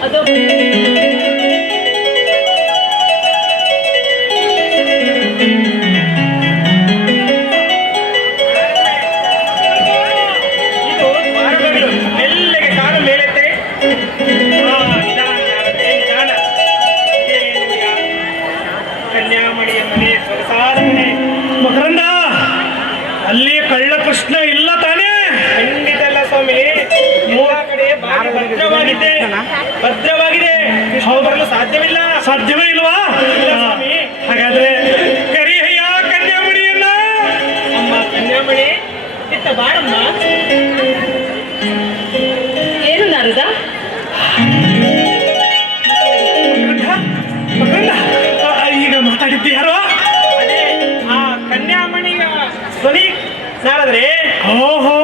ಅದು ಇದು ದ್ವಾರಗಳು. ಮೆಲ್ಲಗೆ ಕಾಲು ಮೇಲೆತ್ತೆ. ನಿಧಾನ. ಕನ್ಯಾಮಣಿಯ ಮನೆ, ಸೊಗಸಾದ ಮನೆ. ಮಕರಂದ, ಅಲ್ಲಿ ಕಳ್ಳ ಕೃಷ್ಣ ಇಲ್ಲ ತಾನೇ? ಖಂಡಿತ ಅಲ್ಲ ಸ್ವಾಮಿ. ಎಲ್ಲ ಕಡೆ ಬಾಗಿಲು ಭದ್ರವಾಗಿದೆ. ಕೃಷ್ಣ ಬರಲು ಸಾಧ್ಯವಿಲ್ಲ. ಸಾಧ್ಯವೇ ಇಲ್ವಾ? ಇಲ್ಲ ಸ್ವಾಮಿ. ಹಾಗಾದ್ರೆ ಕರಿಹಯ್ಯ ಕನ್ಯಾಮಣಿಯನ್ನ. ಅಮ್ಮ ಕನ್ಯಾಮಣಿ, ಇತ್ತ ಬಾರಮ್ಮ. ಏನು ನಾರದ? ಮಕರಂದ, ಈಗ ಮಾತಾಡಿದ್ದು ಯಾರು? ಅದೇ ಆ ಕನ್ಯಾಮಣಿಯ ಧ್ವನಿ ನಾರದ್ರೆ. ಓಹೋ,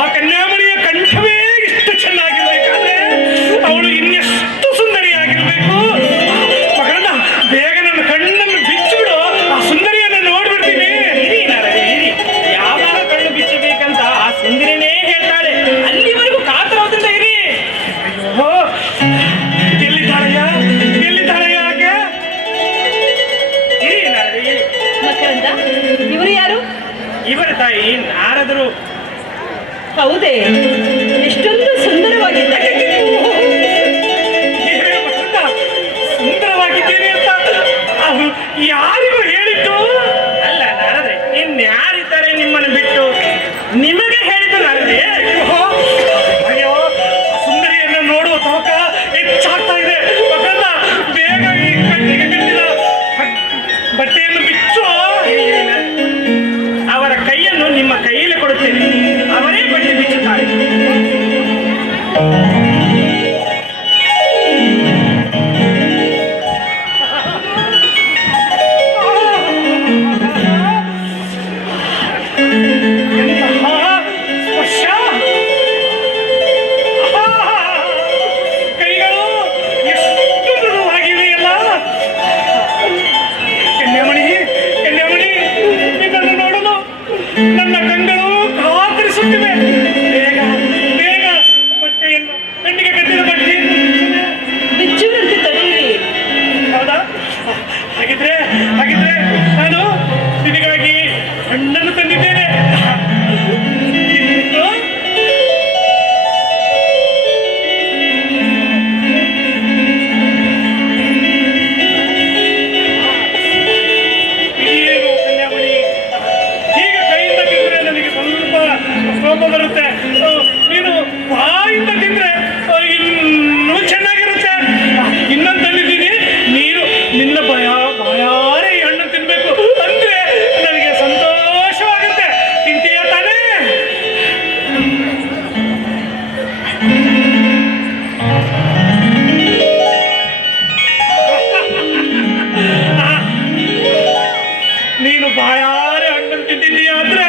ಆ ಕನ್ಯಾಮಣಿಯ ಕಂಠವೇ ಇಷ್ಟು ಚೆನ್ನಾಗಿರ್ಬೇಕಾದ್ರೆ ಅವಳು ಇನ್ನೆಷ್ಟು ಸುಂದರಿಯಾಗಿರ್ಬೇಕು. ಮಕರಂದ, ಬೇಗ ನನ್ನ ಕಣ್ಣನ್ನು ಬಿಚ್ಚಿಬಿಡು. ಆ ಸುಂದರಿಯನ್ನು ನೋಡ್ಬಿಡ್ತೀನಿ. ಇರಿ ನಾರದ್ರೆ, ಇರಿ. ಯಾವಾಗ ಕಣ್ಣು ಬಿಚ್ಚಬೇಕಂತ ಆ ಸುಂದರಿನೇ ಹೇಳ್ತಾಳೆ. ಅಲ್ಲಿವರೆಗೂ ಕಾತರದಿಂದ ಇರಿ. ಅಯ್ಯೋ, ಎಲ್ಲಿದ್ದಾಳಯ್ಯ? ಎಲ್ಲಿದ್ದಾಳಯ್ಯ ಆಕೆ? ಇರಿ ನಾರದ್ರೆ, ಇರಿ. ಮಕರಂದ, ಇವರು ಯಾರು? ಇವರ ತಾಯಿ ನಾರದರು. ಹೌದೇ? ಎಷ್ಟೊಂದು ಸುಂದರವಾಗಿದ್ದಾರೆ. ಮಕರಂದ, ಸುಂದರವಾಗಿದ್ದೇನೆ ಅಂತ ಅದು ಯಾರಿಗೂ ಹೇಳಿದ್ದು? ಅಲ್ಲ ನಾರದ್ರೆ, ಇನ್ಯಾರಿದ್ದಾರೆ ನಿಮ್ಮನ್ನು ಬಿಟ್ಟು? ನಿಮಗೆ ಹೇಳಿದ್ದು ನಾರದ್ರೆ. ಅಯ್ಯೋ, ಸುಂದರಿಯನ್ನು ನೋಡುವ ತವಕ ಹೆಚ್ಚಾಗ್ತಾ ಇದೆ. ಮಕರಂದ, ಬೇಗ ಈ ಕಣ್ಣಿಗೆ ಕಟ್ಟಿದ ಬಟ್ಟೆಯನ್ನು ಬಿಚ್ಚು. ಅವರ ಕೈಯನ್ನು ನಿಮ್ಮ ಕೈಯಲ್ಲಿ ಕೊಡುತ್ತೇನೆ. ಅವರೇ ಬಟ್ಟೆ ಬಿಚ್ಚುತ್ತಾರೆ. ಎಂತಹ ಸ್ಪರ್ಶ! ಕೈಗಳು ಎಷ್ಟು ಮೃದುವಾಗಿವೆಯಲ್ಲ. ಕನ್ಯಾಮಣಿ, ಕನ್ಯಾಮಣಿ, ನಿನ್ನನ್ನು ನೋಡಲು ನನ್ನ ಕಣ್ಣುಗಳು ಕಾತರಿಸುತ್ತಿವೆ. ಬೇಗ ಬೇಗ ಬಟ್ಟೆಯನ್ನು, ಕಣ್ಣಿಗೆ ಕಟ್ಟಿದ ಬಟ್ಟೆಯನ್ನು ಬಿಚ್ಚುವಂತೆ ತಡೆಯಿರಿ. ಹೌದಾ? ಹಾಗಿದ್ರೆ ನಾನು ನಿನಗಾಗಿ ಹಣ್ಣನ್ನು ತಂದಿದ್ದೇನೆ. ಇನ್ನು ಏನು ಕನ್ಯಾಮಣಿ, ಈಗ ಕೈಯಿಂದ ತಿಂದ್ರೆ ನನಗೆ ಸ್ವಲ್ಪ ಕೋಪ ಬರುತ್ತೆ. ನೀನು ಬಾಯಿಂದ ತಿಂದ್ರೆ ಇನ್ನೂ ಚೆನ್ನಾಗಿರುತ್ತೆ. ಇನ್ನೊಂದು ತಂದಿದ್ದೀನಿ, ನೀನು ನಿನ್ನ ಬಾಯಾರೆ ಈ ಹಣ್ಣು ತಿನ್ಬೇಕು ಅಂದ್ರೆ ನನಗೆ ಸಂತೋಷವಾಗುತ್ತೆ. ತಿಂತೀಯ ತಾನೇ? ನೀನು ಬಾಯಾರೆ ಹಣ್ಣನ್ನು ತಿಂದಿದ್ದೀಯ ಅಂದ್ರೆ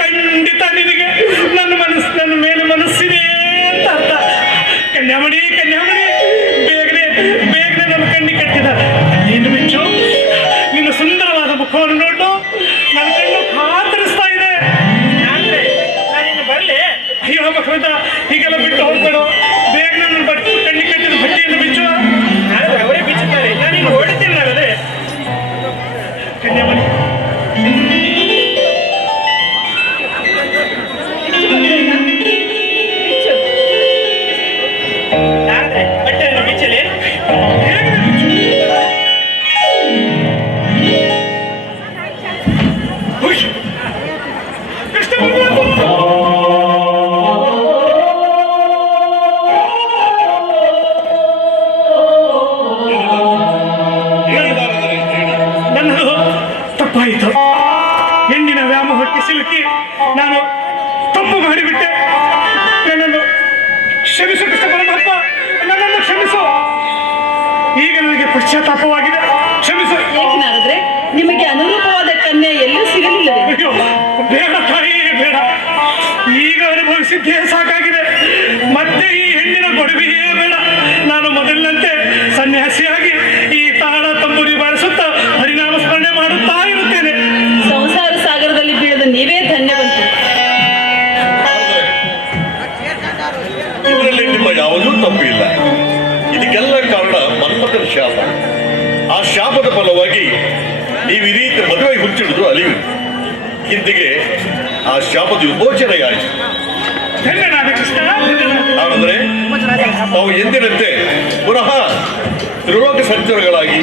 ಖಂಡಿತ ನಿನಗೆ ನನ್ನ ಮೇಲೆ ಮನಸ್ಸಿದೆ ಅಂತ ಅರ್ಥ. ಕನ್ಯಾಮಣಿ, ಕನ್ಯಾಮಣಿ, ಬೇಗನೆ ಬೇಗನೆ ನನ್ನ ಕಣ್ಣಿ ಕಟ್ಟಿದ ನೀನು ಬಿಚ್ಚು. ನಿನ್ನ ಸುಂದರವಾದ ಮುಖವನ್ನು ನೋಡು. ನನ್ನ ಕಣ್ಣು ಕಾತರಿಸ್ತಾ ಇದೆ. ನಾರದ್ರೆ, ನಾನಿನ್ನು ಬರಲಿ. ಅಯ್ಯೋ ಮಕ್ಕಳ, ಹೀಗೆಲ್ಲ ಬಿಟ್ಟು ಹೋಗ್ಬೇಡು. ಬೇಗ ನನ್ನ ಕಣ್ಣಿ ಕಟ್ಟಿದ ಬಟ್ಟೆಯನ್ನು ಬಿಚ್ಚು. ನಾರದ್ರೆ, ಅವರೇ ಬಿಚ್ಚುತ್ತಾರೆ. ನಾನಿನ್ನು ಓಡುತ್ತೇನೆ ನಾರದ್ರೆ. ಕನ್ಯಾಮಣಿ, ಬಿಚ್ಚು. ನಾರದ್ರೆ, ಬಟ್ಟೆಯನ್ನು ಬಿಚ್ಚಲಿ. ಬೇಗನೆ ಬಿಚ್ಚು. ಸಿಲುಕಿ ನಾನು ತಪ್ಪು ಮಾಡಿಬಿಟ್ಟೆ. ನನ್ನನ್ನು ಕ್ಷಮಿಸು ಕೃಷ್ಣ ಪರಮಾತ್ಮ, ನನ್ನನ್ನು ಕ್ಷಮಿಸು. ಈಗ ನನಗೆ ಪಶ್ಚಾತ್ತಾಪವಾಗಿದೆ, ಕ್ಷಮಿಸು. ಏಕೆ ನಾರದ್ರೆ ನಿಮಗೆ ಅನುರೂಪವಾದ ಕನ್ಯೆ ಎಲ್ಲೂ ಸಿಗಲಿಲ್ಲವೇ? ಅಯ್ಯೋ, ಬೇಡ ತಾಯಿ, ಬೇಡ. ಈಗ ಅನುಭವಿಸಿದ್ದೇ ಸಾಕಾಗಿದೆ. ಮತ್ತೆ ಈ ಹೆಣ್ಣಿನ ಗೊಡವೆಯೇ ಬೇಡ. ನಾನು ಮೊದಲಿನಂತೆ ಸನ್ಯಾಸಿಯಾಗಿ ಈ ತಾಳ ತಂಬೂರಿ ಬಾರಿಸುತ್ತಾ ಹರಿನಾಮ ಸ್ಮರಣೆ ಮಾಡುತ್ತಾ ಇರುತ್ತೇನೆ. ಸಂಸಾರ ಸಾಗರದಲ್ಲಿ ಬೀಳದ ನೀವೇ ಧನ್ಯವಂತರು. ಇದರಲ್ಲಿ ನಿಮ್ಮ ಯಾವುದೂ ತಪ್ಪಿಲ್ಲ. ಇದಕ್ಕೆಲ್ಲ ಕಾರಣ ಮನ್ಮಥನ ಶಾಪ. ಆ ಶಾಪದ ಫಲವಾಗಿ ನೀವು ಈ ರೀತಿ ಮದುವೆ ಹುಚ್ಚಿಡಿದು ಅಲಿವು. ಹಿಂದಿಗೆ ಆ ಶಾಪದ ವಿಮೋಚನೆಯಾಯಿತು. ಧನ್ಯನಾದ ಕೃಷ್ಣ, ಧನ್ಯನಾದ. ಆದರೆ ನಾವು ಎಂದಿನಂತೆ ಪುನಃ ತ್ರಿಲೋಕ ಸಂಚಾರಗಳಾಗಿ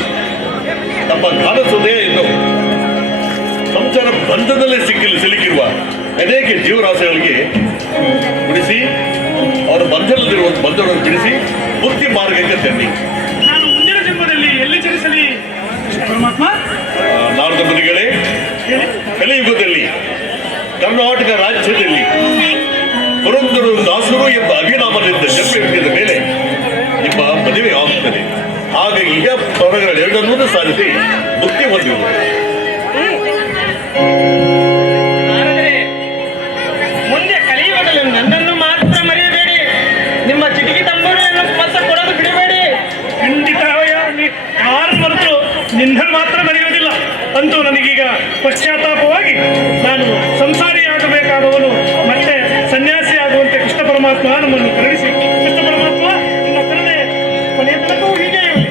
ನಮ್ಮ ಕಾಲಸುದೆಯನ್ನು ಸಂಸಾರ ಬಂಧದಲ್ಲೇ ಸಿಲುಕಿರುವ ಅನೇಕ ಜೀವರಾಶಿಗಳಿಗೆ ಉಳಿಸಿ ಅವರ ಬಂಧನದಲ್ಲಿರುವ ಬಂಧನವನ್ನು ಬಿಡಿಸಿ ಮುಕ್ತಿ ಮಾರ್ಗಕ್ಕೆ ತನ್ನಿ. ನಾನು ಮುಂದಿನ ಜನ್ಮದಲ್ಲಿ ಎಲ್ಲಿ ಜನಿಸಲಿ ಕೃಷ್ಣ ಪರಮಾತ್ಮ? ನಾರದ ಮುನಿಗಳೇ, ಕಲಿಯುಗದಲ್ಲಿ ಕರ್ನಾಟಕ ರಾಜ್ಯದಲ್ಲಿ ಪುರಂದರು ದಾಸರು ಎಂಬ ಅಭಿನಾಮದಿಂದ ಜನ್ಮ ಮೇಲೆ ನಿಮ್ಮ ಮದುವೆ ಆಗುತ್ತದೆ. ಆಗ ಈಗ ಪರಗಳೆರಡನ್ನೂ ಸಾಧಿಸಿ ಮುಕ್ತಿ ಹೊಂದಿರುವುದು. ನಾರದರೆ, ಮುಂದೆ ಕಲಿಯುಗದಲ್ಲಿ ನನ್ನನ್ನು ಮಾತ್ರ ಮರೆಯಬೇಡಿ. ನಿಮ್ಮ ಚಿಟಿಕಿ ತಂಬೂರಿಯನ್ನು ಮತ್ತೆ ಕೊಡಲು ಬಿಡಬೇಡಿ. ಖಂಡಿತ ಯಾರು ಮರೆತು ನಿನ್ನನ್ನು ಮಾತ್ರ ಮರೆಯುವುದಿಲ್ಲ. ಅಂತೂ ನನಗೀಗ ಪಶ್ಚಾತ್ತಾಪವಾಗಿ ನಾನು ಸಂಸಾರಿಯಾಗಬೇಕಾದವನು ಮತ್ತೆ ಸನ್ಯಾಸಿ ಆಗುವಂತೆ ಕೃಷ್ಣ ಪರಮಾತ್ಮ ನಮ್ಮನ್ನು ಕರುಣಿಸಿ. ಕೃಷ್ಣ ಪರಮಾತ್ಮ ನಿನ್ನ ಕರುಣೆ ಕೊನೆಯ ತನಕವೂ ಹೀಗೆ ಇರಲಿ.